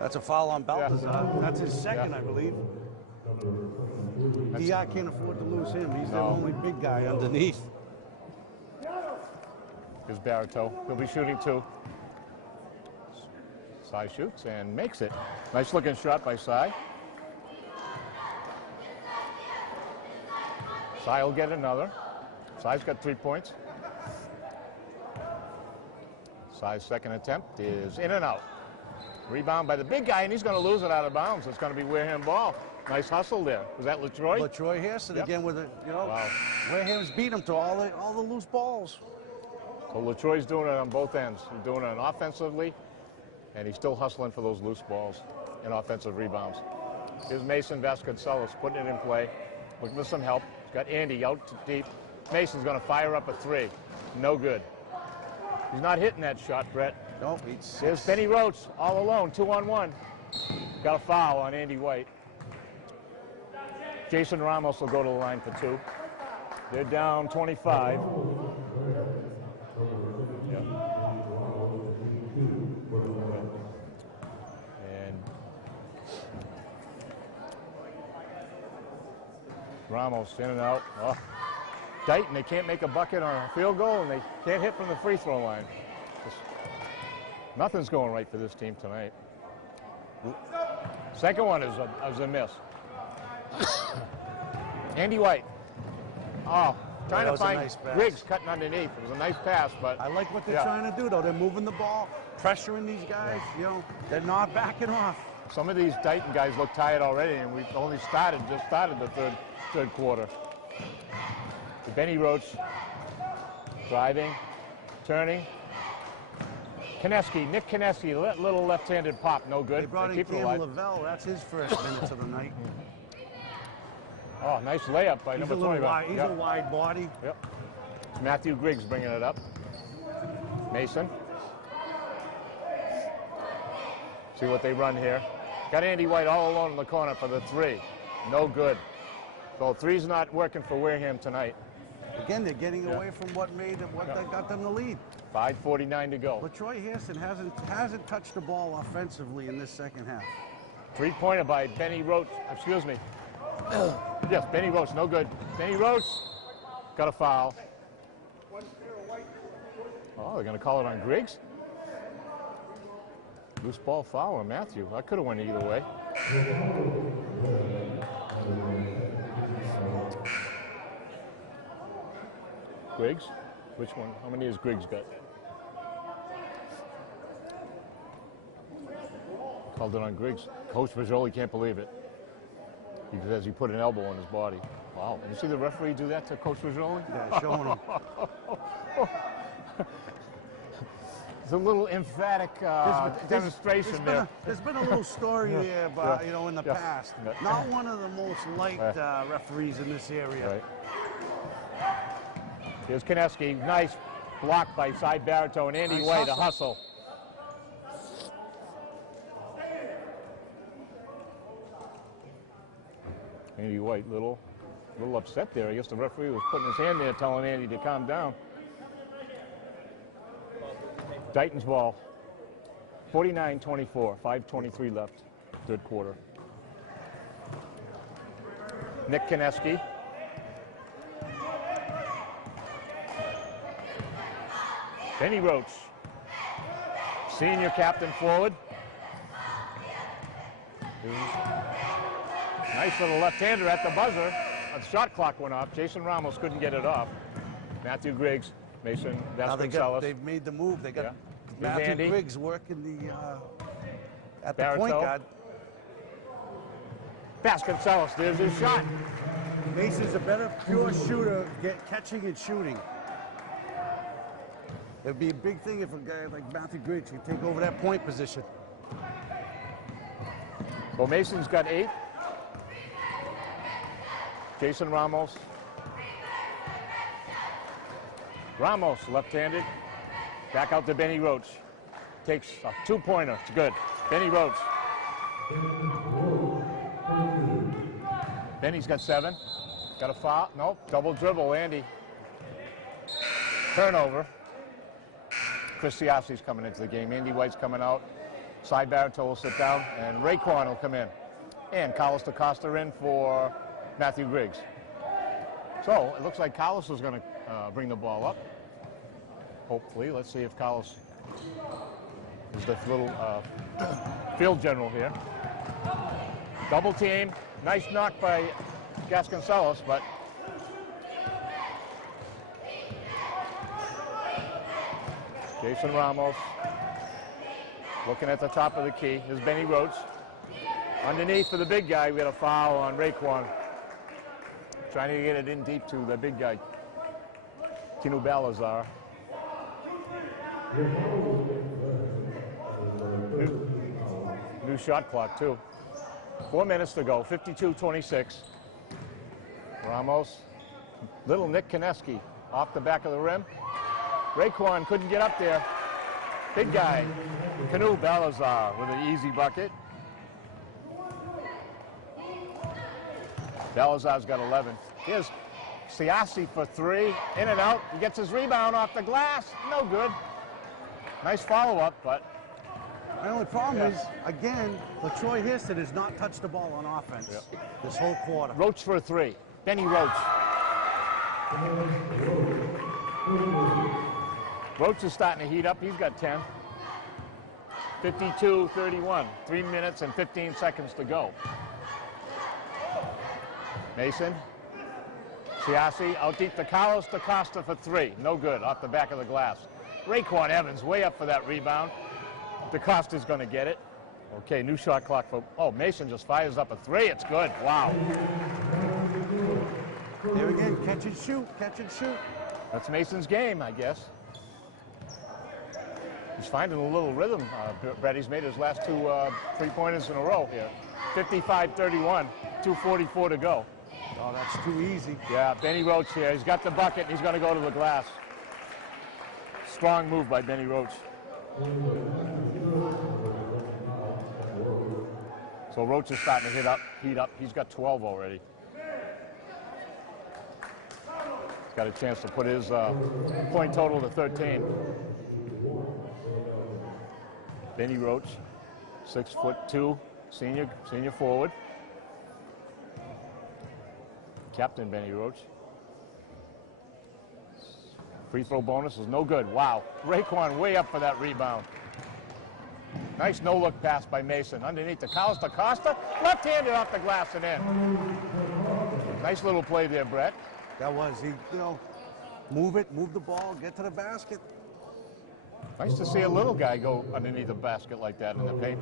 That's a foul on Baltazar. That's his second, I believe. DR can't afford to lose him. He's the only big guy underneath. Here's Baratow. He'll be shooting 2. Cy shoots and makes it. Nice looking shot by Cy. Cy will get another. Cy's got 3 points. Cy's second attempt is in and out. Rebound by the big guy, and he's going to lose it out of bounds. It's going to be Wareham ball. Nice hustle there. Was that LaTroy? LaTroy Hairston again with it. You know, Wareham's beat him to all the loose balls. So LaTroy's doing it on both ends. He's doing it offensively, and he's still hustling for those loose balls and offensive rebounds. Here's Mason Vasconcelos putting it in play, looking for some help. He's got Andy out deep. Mason's going to fire up a 3. No good. He's not hitting that shot, Brett. Nope. Here's Benny Roach all alone, 2-on-1. Got a foul on Andy White. Jason Ramos will go to the line for 2. They're down 25. And Ramos in and out. Oh. Deighton, they can't make a bucket on a field goal, and they can't hit from the free throw line. Nothing's going right for this team tonight. Second one is a miss. Andy White. Oh, trying to find nice Griggs cutting underneath. It was a nice pass, but I like what they're trying to do, though. They're moving the ball, pressuring these guys. You know, they're not backing off. Some of these Deighton guys look tired already, and we've only just started the third quarter. Benny Roach driving, turning. Nick Kineski, little left-handed pop, no good. They brought in Cam Lavelle. That's his first minutes of the night. Oh, nice layup by number 20. He's a wide body. Yep. It's Matthew Griggs bringing it up. Mason. See what they run here. Got Andy White all alone in the corner for the 3. No good. So 3's not working for Wareham tonight. Again, they're getting away from what got them the lead. 5:49 to go. LaTroy Hairston hasn't touched the ball offensively in this second half. 3-pointer by Benny Roach. Excuse me. Yes, Benny Roach, no good. Benny Roach got a foul. Oh, they're going to call it on Griggs. Loose ball foul on Matthew. I could have went either way. Griggs? Which one? How many has Griggs got? Called it on Griggs. Coach Majoli can't believe it. He says he put an elbow on his body. Wow. You see the referee do that to Coach Majoli? Yeah, showing him. It's a little emphatic demonstration there. There's been a little story there, about, you know, in the past. Not one of the most liked referees in this area. Right. Here's Kineski. Nice block by side Barito and Andy White, a hustle. Andy White, little upset there. I guess the referee was putting his hand there, telling Andy to calm down. Deighton's ball, 49-24, 5:23 left, third quarter. Nick Kineski. Benny Roach, senior captain forward. Nice little left-hander at the buzzer. The shot clock went off. Jason Ramos couldn't get it off. Matthew Griggs, Mason Vasconcelos. They've made the move. They got Matthew Andy. Griggs working at the Barito. point guard. Vasconcelos, there's his shot. Mason's a better pure shooter, catching and shooting. It would be a big thing if a guy like Matthew Griggs could take over that point position. Well, Mason's got 8. Jason Ramos. Ramos, left-handed. Back out to Benny Roach. Takes a 2-pointer. It's good. Benny Roach. Benny's got 7. Got a foul. Nope. Double dribble, Andy. Turnover. Chris Siassi's coming into the game. Andy White's coming out. Side Barito will sit down. And Raekwon will come in. And Carlos DaCosta in for Matthew Griggs. So it looks like Carlos is going to bring the ball up. Hopefully. Let's see if Carlos is the little field general here. Double team. Nice knock by Vasconcelos, but Jason Ramos looking at the top of the key. Here's Benny Roach. Underneath for the big guy, we had a foul on Raekwon. Trying to get it in deep to the big guy, Kinu Balazar. New shot clock, too. 4 minutes to go, 52-26. Ramos, little Nick Kineski off the back of the rim. Raekwon couldn't get up there. Big guy, Kinu Balazar with an easy bucket. Balazar's got 11. Here's Siassi for 3, in and out. He gets his rebound off the glass, no good. Nice follow-up, but my only problem is, again, LaTroy Hirsten has not touched the ball on offense this whole quarter. Roach for 3. Benny Roach. Roach is starting to heat up. He's got 10. 52-31. 3 minutes and 15 seconds to go. Mason. Siassi out deep to Carlos DaCosta for 3. No good. Off the back of the glass. Raekwon Evans way up for that rebound. DaCosta's going to get it. Okay, new shot clock for... Oh, Mason just fires up a 3. It's good. Wow. There again, catch and shoot, catch and shoot. That's Mason's game, I guess. He's finding a little rhythm. Brett, he's made his last 2 3-pointers in a row here. 55-31, 2:44 to go. Oh, that's too easy. Yeah, Benny Roach here. He's got the bucket, and he's going to go to the glass. Strong move by Benny Roach. So Roach is starting to heat up. He's got 12 already. He's got a chance to put his point total to 13. Benny Roach, 6'2", senior forward. Captain Benny Roach. Free throw bonus is no good. Wow. Raekwon way up for that rebound. Nice no-look pass by Mason. Underneath to Carlos DaCosta. Left-handed off the glass and in. Nice little play there, Brett. That was, move the ball, get to the basket. Nice to see a little guy go underneath the basket like that in the paint.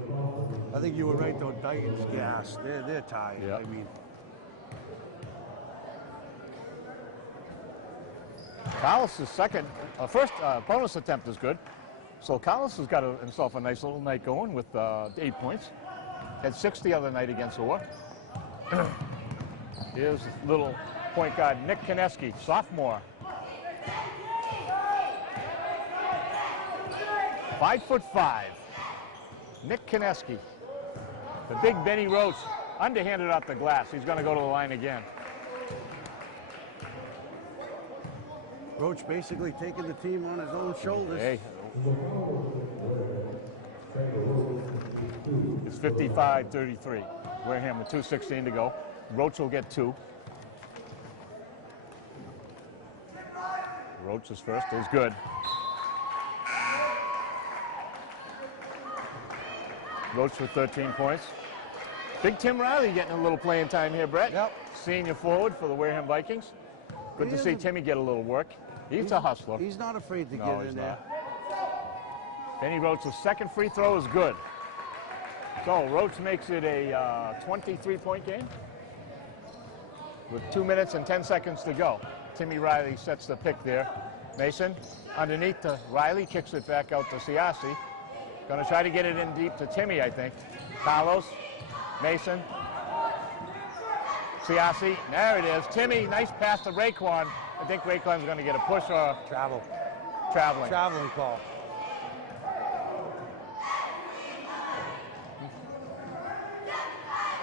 I think you were right, though. Deighton's gas. They're tired. Yeah. I mean, Carlos' first bonus attempt is good. So Carlos has got himself a nice little night going with 8 points. Had 6 the other night against Orr. Here's little point guard Nick Kineski, sophomore. 5'5". Nick Kineski. The big Benny Roach underhanded off the glass. He's going to go to the line again. Roach basically taking the team on his own shoulders. Hey. It's 55-33. Wareham with 2:16 to go. Roach will get 2. Roach's first is good. Roach with 13 points. Big Tim Riley getting a little playing time here, Brett. Yep. Senior forward for the Wareham Vikings. Good to see Timmy get a little work. He's a hustler. He's not afraid to No, get he's in there. not. Benny Roach's second free throw is good. So Roach makes it a 23-point game with 2 minutes and 10 seconds to go. Timmy Riley sets the pick there. Mason underneath to Riley, kicks it back out to Siasi. Going to try to get it in deep to Timmy, I think. Carlos, Mason, Siasi. There it is. Timmy, nice pass to Raekwon. I think Raekwon's going to get a push or traveling. Traveling call.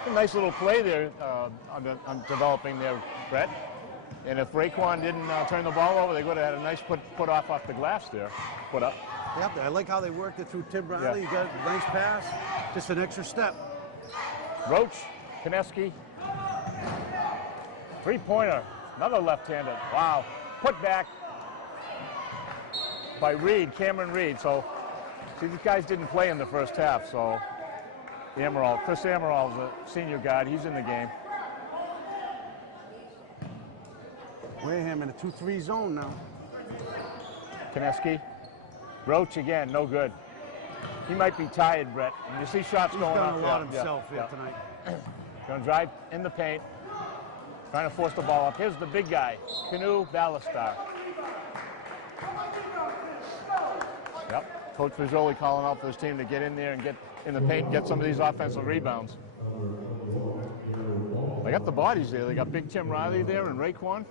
A nice little play there on developing there, Brett. And if Raekwon didn't turn the ball over, they would have had a nice put off the glass there. Put up. Yep, I like how they worked it through Tim Riley. Yeah. You got a nice pass, just an extra step. Roach, Kineski. Three-pointer, another left-handed. Wow. Put back by Reed, Cameron Reed. So, see, these guys didn't play in the first half, so Chris Amaral is a senior guard. He's in the game. Wareham in a 2-3 zone now. Kineski. Roach again, no good. He might be tired, Brett. And you see shots going up. He's done a lot himself here tonight. Going to drive in the paint. Trying to force the ball up. Here's the big guy, Canoe Ballastar. Yep. Coach Fagioli calling out for his team to get in there and get in the paint, get some of these offensive rebounds. They got the bodies there. They got Big Tim Riley there and Raekwon.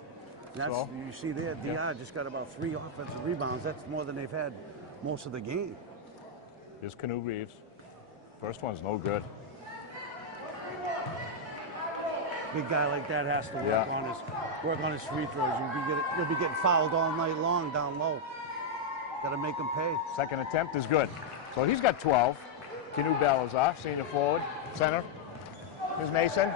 That's, so, you see there, DR just got about 3 offensive rebounds. That's more than they've had most of the game. Here's Canoe Reeves. First one's no good. Big guy like that has to work on his free throws. You'll be getting fouled all night long down low. Got to make him pay. Second attempt is good. So he's got 12. Canoe Balazar, senior forward, center. Here's Mason.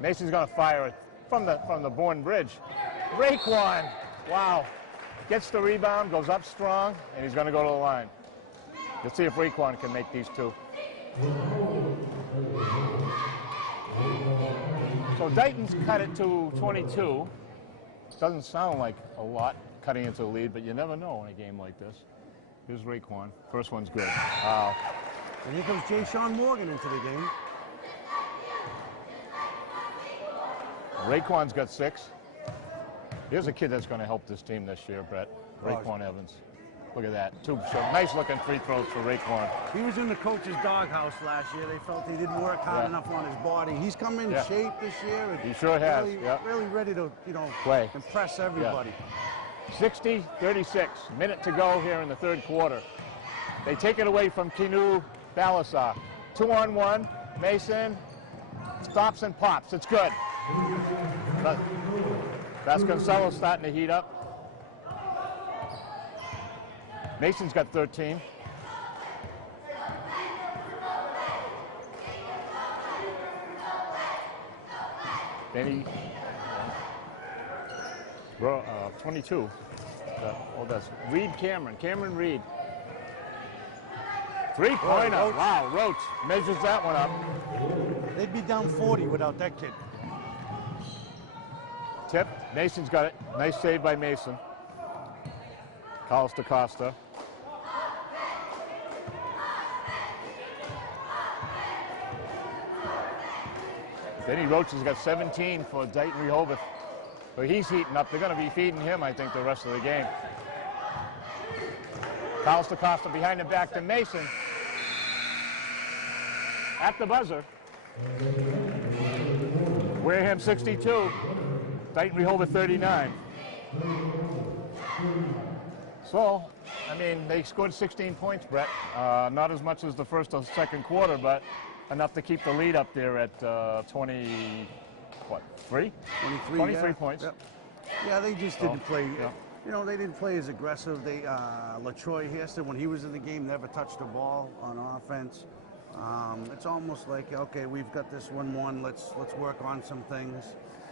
Mason's going to fire it from the Bourne Bridge. Raekwon, wow. Gets the rebound, goes up strong, and he's going to go to the line. Let's see if Raekwon can make these 2. So Dayton's cut it to 22. Doesn't sound like a lot cutting into the lead, but you never know in a game like this. Here's Raekwon. First one's good. Wow. And here comes Jay Sean Morgan into the game. Raekwon's got 6. Here's a kid that's going to help this team this year, Brett. Raekwon Evans. Look at that. 2 nice looking free throws for Raekwon. He was in the coach's doghouse last year. They felt he didn't work hard enough on his body. He's come in shape this year. And he sure has. Really ready to, play. Impress everybody. 60-36. Minute to go here in the third quarter. They take it away from Canoe Ballasar. 2-on-1. Mason stops and pops. It's good. Vasconcelos starting to heat up. Mason's got 13. Benny, 22. That's Reed Cameron. Cameron Reed. 3-pointer. Wow, Roach measures that one up. They'd be down 40 without that kid. Tip. Mason's got it. Nice save by Mason. Carlos DaCosta. Denny Roach has got 17 for Deighton Rehoboth. So he's heating up. They're going to be feeding him, I think, the rest of the game. Carlos DaCosta behind the back to Mason. At the buzzer. Wareham 62. Deighton Rehoboth 39. So, I mean, they scored 16 points, Brett. Not as much as the first or second quarter, but enough to keep the lead up there at 23 points. Yep. Yeah, they just didn't play. Yeah. You know, they didn't play as aggressive. They LaTroy Hairston, when he was in the game, never touched the ball on offense. It's almost like, okay, we've got this 1-1. Let's work on some things,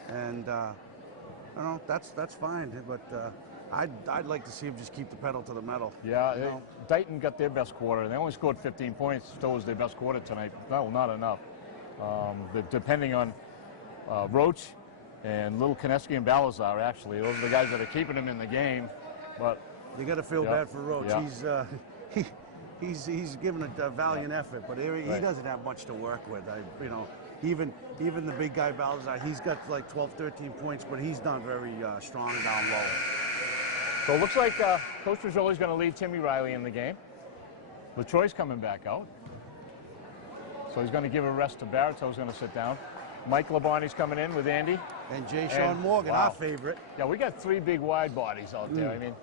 and I don't know, that's fine. But I'd like to see him just keep the pedal to the metal. Yeah, you know? Deighton got their best quarter. They only scored 15 points. Still was their best quarter tonight. No, not enough. Depending on Roach and Little Koneski and Balazar, actually, those are the guys that are keeping him in the game. But you got to feel bad for Roach. Yeah. He's given a valiant effort, but he doesn't have much to work with. You know, even the big guy Balazar, he's got like 12, 13 points, but he's not very strong down low. So it looks like Coach Rizzoli's going to leave Timmy Riley in the game. LaTroy's coming back out. So he's going to give a rest to Barrett's going to sit down. Mike Labonte's coming in with Andy. And Jay Morgan, our favorite. Yeah, we got three big wide bodies out there. I mean,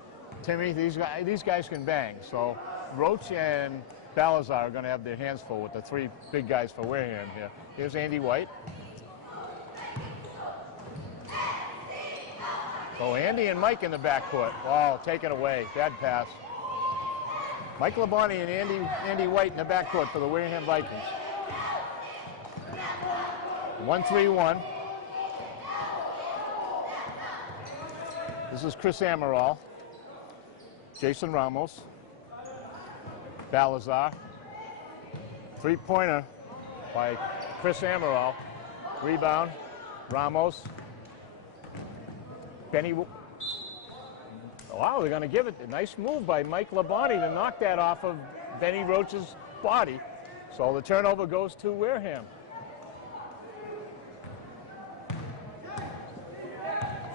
Timmy, these guys can bang. So Roach and Balazar are going to have their hands full with the three big guys for Wareham here. Here's Andy White. So Andy and Mike in the backcourt. Wow, take it away. Bad pass. Mike Labonte and Andy White in the backcourt for the Wareham Vikings. 1-3-1. This is Chris Amaral. Jason Ramos. Balazar. Three-pointer by Chris Amaral. Rebound. Ramos. Benny. Wow, they're going to give it. A nice move by Mike Labonte to knock that off of Benny Roach's body. So the turnover goes to Wareham.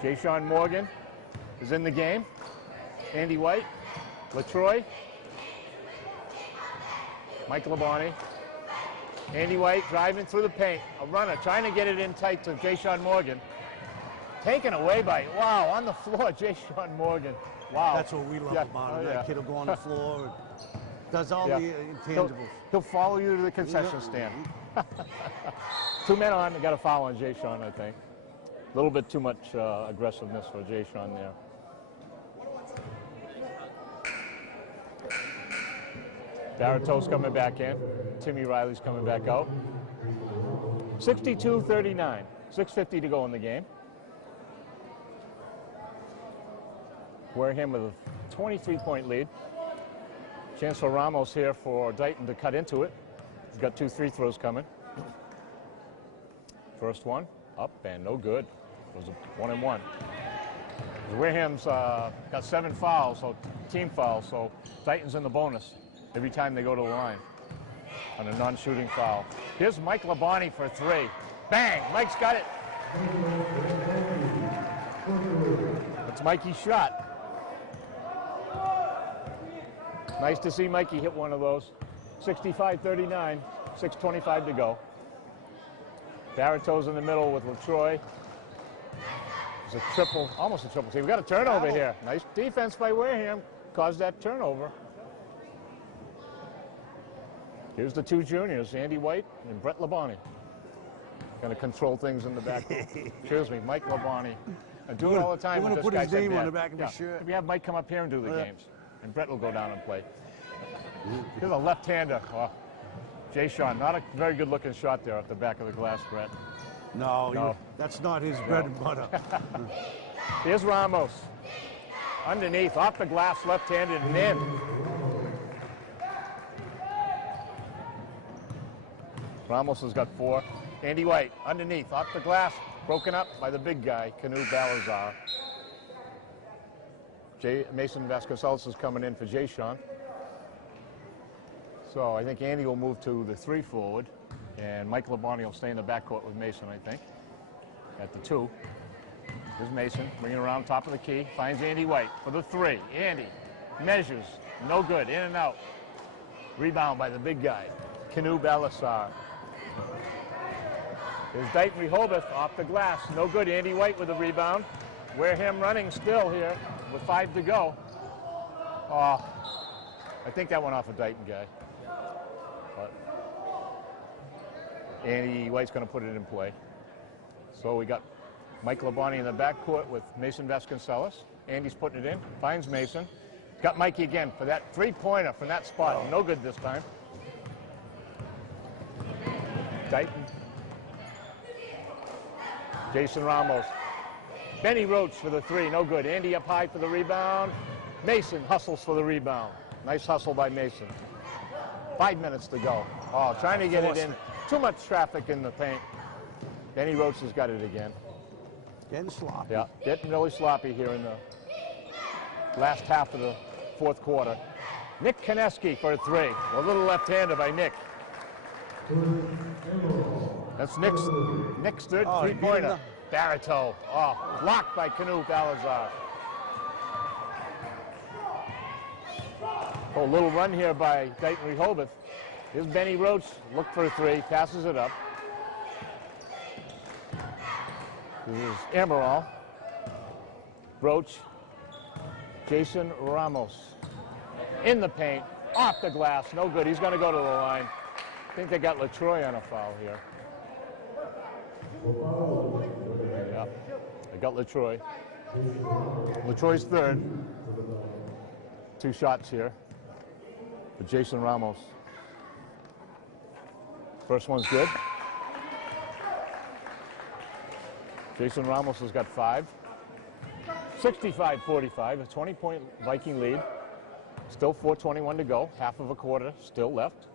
Jay Morgan is in the game. Andy White, LaTroy, Mike Labonte. Andy White driving through the paint. A runner trying to get it in tight to Jay Morgan. Taken away by, wow, on the floor, Jay Morgan. Wow. That's what we love about him. That kid will go on the floor and does all the intangibles. He'll follow you to the concession stand. 2 men on, they got a foul on Jay I think. A little bit too much aggressiveness for Jay there. Barretto's coming back in. Timmy Riley's coming back out. 62-39. 6:50 to go in the game. Wareham with a 23-point lead. Chance for Ramos here for Deighton to cut into it. He's got 2 free throws coming. First one, up and no good. It was a 1-and-1. Wareham's got 7 fouls, so team fouls, so Deighton's in the bonus every time they go to the line on a non-shooting foul. Here's Mike Labonte for 3. Bang! Mike's got it. That's Mikey's shot. Nice to see Mikey hit one of those. 65-39, 6:25 to go. Barretto's in the middle with LaTroy. It's a triple, almost a triple team. We got a turnover here. Nice defense by Wareham. Caused that turnover. Here's the 2 juniors, Andy White and Brett Labonte. Going to control things in the back. Excuse me, Mike Labonte. I do it all the time. You want to put his name on the back of his shirt. We have Mike come up here and do the games. And Brett will go down and play. Here's a left-hander. Oh, Jay not a very good-looking shot there at the back of the glass, Brett. No. That's not his bread and butter. Here's Ramos. Underneath, off the glass, left-handed, and in. Ramos has got 4. Andy White, underneath, off the glass, broken up by the big guy, Canu Balazar. Mason Vasconcelos is coming in for Jay. So I think Andy will move to the 3 forward. And Mike Labonte will stay in the backcourt with Mason, I think, at the 2. Here's Mason, bringing around top of the key. Finds Andy White for the 3. Andy measures, no good, in and out. Rebound by the big guy, Canu Balasar. Here's Deighton Rehoboth off the glass, no good. Andy White with the rebound. Wareham running still here with 5 to go. Oh, I think that went off a Deighton guy. But Andy White's going to put it in play. So we got Mike Labonte in the backcourt with Mason Vasconcelos. Andy's putting it in, finds Mason. Got Mikey again for that 3-pointer from that spot. No good this time. Deighton. Jason Ramos. Benny Roach for the 3, no good. Andy up high for the rebound. Mason hustles for the rebound. Nice hustle by Mason. 5 minutes to go. Oh, trying to get it in. Too much traffic in the paint. Benny Roach has got it again. Getting sloppy. Yeah, getting really sloppy here in the last half of the 4th quarter. Nick Koneski for a 3. A little left-hander by Nick. That's Nick's 3rd 3-pointer. Barito. Oh, blocked by Canu Balazar. Oh, a little run here by Deighton Rehoboth. Here's Benny Roach. Look for a 3. Passes it up. This is Amaral. Roach. Jason Ramos. In the paint. Off the glass. No good. He's going to go to the line. I think they got LaTroy on a foul here. Yeah, they got LaTroy. LaTroy's 3rd. 2 shots here for Jason Ramos. First one's good. Jason Ramos has got 5. 65-45, a 20-point Viking lead. Still 4:21 to go. Half of a quarter still left.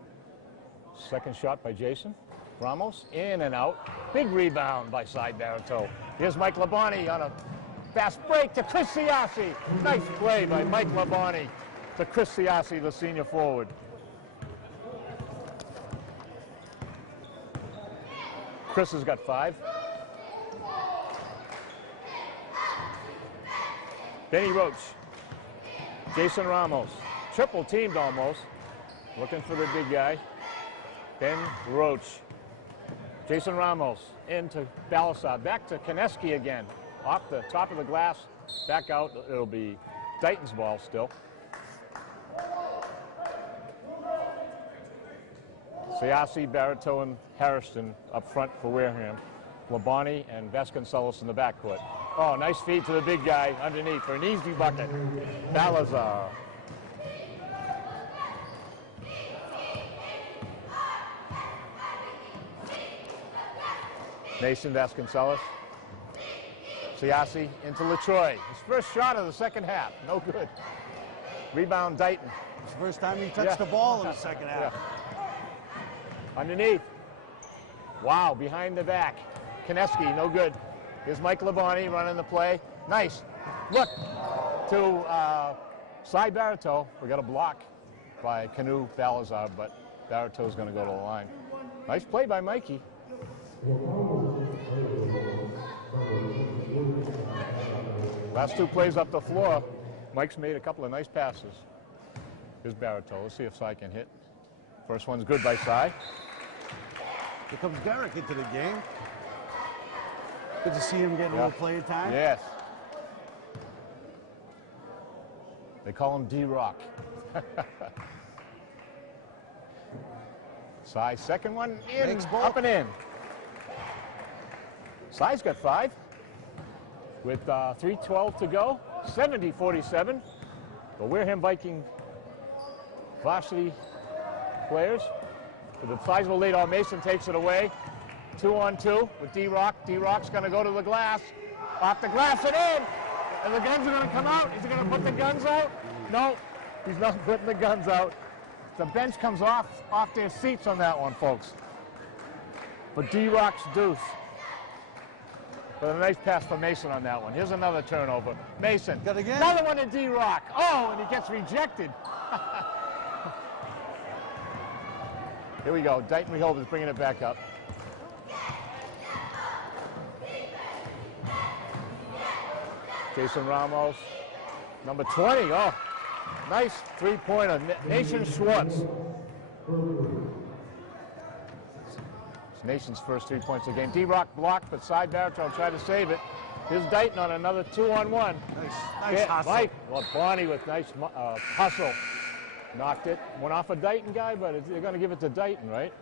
Second shot by Jason Ramos, in and out. Big rebound by Cy Barito. Here's Mike Labonte on a fast break to Chris Siassi. Nice play by Mike Labonte to Chris Siassi, the senior forward. Chris has got 5. Benny Roach, Jason Ramos, triple teamed almost. Looking for the big guy. Ben Roach. Jason Ramos into Balasar. Back to Koneski again. Off the top of the glass. Back out. It'll be Deighton's ball still. Siassi, Barito, and Harrison up front for Wareham. Labonte and Vasconcelos in the backcourt. Oh, nice feed to the big guy underneath for an easy bucket. Balazar. Mason Vasconcelos. Siassi into LaTroy. His first shot of the second half. No good. Rebound Deighton. It's the first time he touched the ball in the second half. Yeah. Underneath. Wow, behind the back. Koneski, no good. Here's Mike Labonte running the play. Nice. Look to Cy Barito. We got a block by Canu Balazar, but Barito's going to go to the line. Nice play by Mikey. Last 2 plays up the floor. Mike's made a couple of nice passes. Here's Barito. Let's see if Cy can hit. First one's good by Cy. Here comes Derek into the game. Good to see him getting a little play time. Yes. They call him D-Rock. Cy, second one in, up and in. Cy's got 5 with 3:12 to go. 70-47. The Wareham Viking varsity players with a sizable lead. Oh, Mason takes it away. 2-on-2 with D-Rock. D-Rock's going to go to the glass. Off the glass and in. And the guns are going to come out. Is he going to put the guns out? No, he's not putting the guns out. The bench comes off their seats on that one, folks. But D-Rock's deuce. But a nice pass for Mason on that one. Here's another turnover. Mason. Got again? Another one to D-Rock. Oh, and he gets rejected. Here we go. Deighton Rehoboth is bringing it back up. Jason Ramos, number 20. Oh, nice three-pointer. Nation Schwartz. It's Nation's first 3 points of the game. D-Rock blocked, but side Barrett tried to save it. Here's Deighton on another 2-on-1. Nice hustle. Mike, well, Bonnie with nice hustle. Knocked it. Went off a Deighton guy, but they're going to give it to Deighton, right?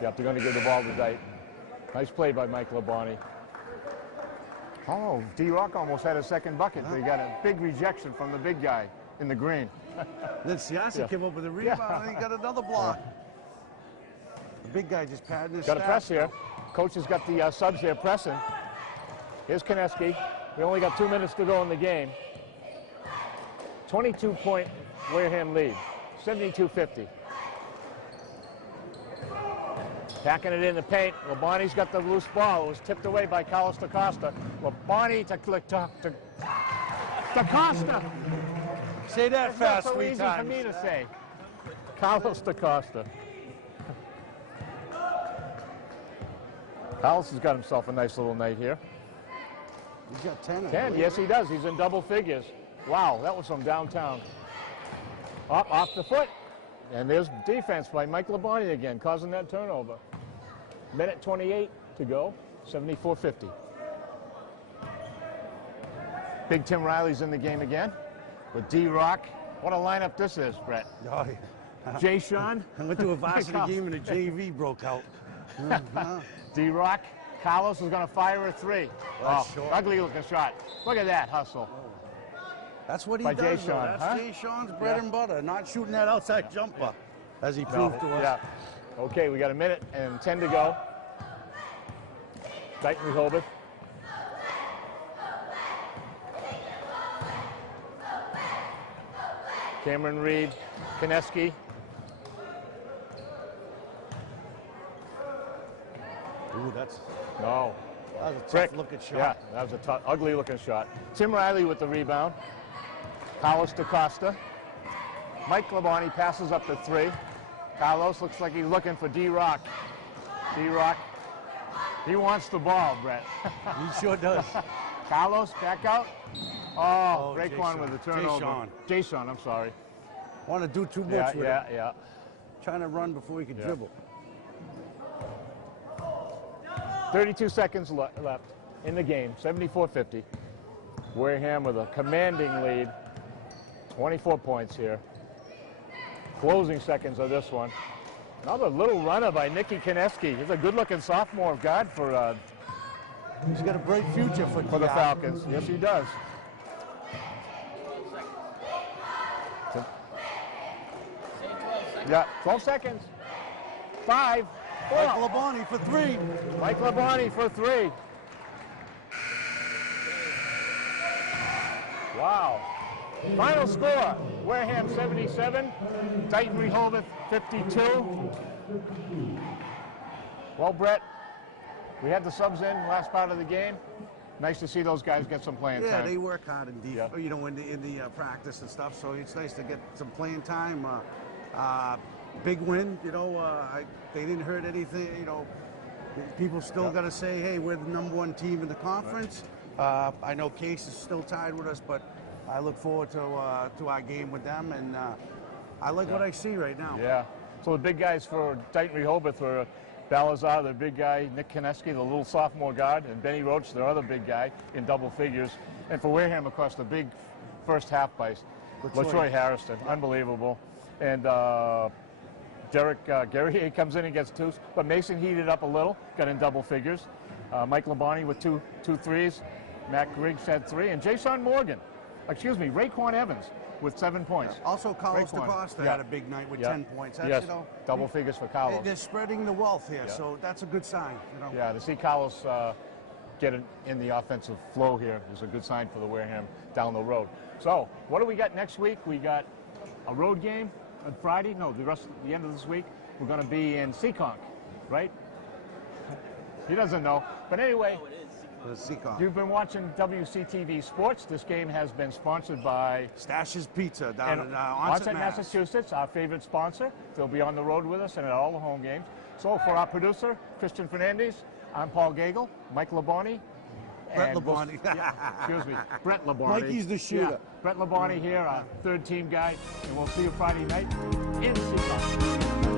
Yep, they're going to give the ball to Deighton. Nice play by Mike Labonte. Oh, D-Rock almost had a second bucket. He got a big rejection from the big guy in the green. Then Siasi came up with a rebound and he got another block. The big guy just padding his Got a press here. Coach has got the subs there pressing. Here's Koneski. We only got 2 minutes to go in the game. 22-point Wareham lead, 72-50. Packing it in the paint. Labonte's got the loose ball. It was tipped away by Carlos DaCosta. Labonte to DaCosta. Say that fast 3 times. times. For me to say. Carlos DaCosta. Carlos has got himself a nice little night here. He's got 10. 10, yes he does. He's in double figures. Wow, that was from downtown. Up, off the foot. And there's defense by Mike Labonte again, causing that turnover. Minute 28 to go, 74-50. Big Tim Riley's in the game again with D-Rock. What a lineup this is, Brett. Oh, yeah. Jay Sean. I went to a varsity game and the JV broke out. D-Rock. Carlos is going to fire a 3. That's short. Ugly looking shot. Look at that hustle. That's what he By does, Jay Sean, That's huh? Jay Sean's bread and butter, not shooting that outside jumper, as he proved to us. Yeah. Okay, we got a minute and 10 to go. Deighton Rehoboth. Cameron Reed, Koneski. Ooh, that's... No. That was a tough-looking shot. Yeah, that was a tough, ugly-looking shot. Tim Riley with the rebound. Carlos DaCosta. Mike Labonte passes up to 3. Carlos looks like he's looking for D-Rock. D-Rock. He wants the ball, Brett. He sure does. Carlos, back out. Oh, Raekwon with the turnover. Jay Sean, I'm sorry. Want to do too much with it. Yeah. Trying to run before he could dribble. 32 seconds left in the game, 74-50. Wareham with a commanding lead, 24 points here. Closing seconds of this one. Another little runner by Nicky Koneski. He's a good-looking sophomore guard for he's got a bright future for the Falcons. Yes, he does. Yeah, 12 seconds. 5, 4. Mike Labonte for 3. Mike Labonte for 3. Wow. Final score, Wareham 77, Deighton Rehoboth 52. Well, Brett, we had the subs in last part of the game. Nice to see those guys get some playing time. Yeah, they work hard in the practice and stuff, so it's nice to get some playing time. Big win, they didn't hurt anything, people still got to say, hey, we're the #1 team in the conference. Right. I know Case is still tied with us, but I look forward to our game with them, and I like what I see right now. Yeah, so the big guys for Deighton Rehoboth were Balazar, the big guy, Nick Koneski, the little sophomore guard, and Benny Roach, their other big guy, in double figures. And for Wareham, of course, the big first half by LaTroy Harrison, unbelievable. And Derek Guerrier comes in and gets 2, but Mason heated up a little, got in double figures. Mike Labonte with two threes. Matt Griggs had 3, and Raekwon Evans with 7 points. Yeah. Also, Carlos DaCosta had a big night with 10 points. That's, double figures for Carlos. They're spreading the wealth here, so that's a good sign. Yeah, to see Carlos get in the offensive flow here is a good sign for the Wareham down the road. So, what do we got next week? We got a road game on Friday. No, the end of this week, we're going to be in Seekonk, right? He doesn't know. But anyway, You've been watching WCTV Sports. This game has been sponsored by Stash's Pizza down in Onset, Massachusetts, our favorite sponsor. They'll be on the road with us and at all the home games. So for our producer, Christian Fernandez, I'm Paul Gagel, Mike Labonte. Brett Labonte. Excuse me, Brett Labonte. Mikey's the shooter. Yeah, Brett Labonte here, our third team guy, and we'll see you Friday night in Seacon.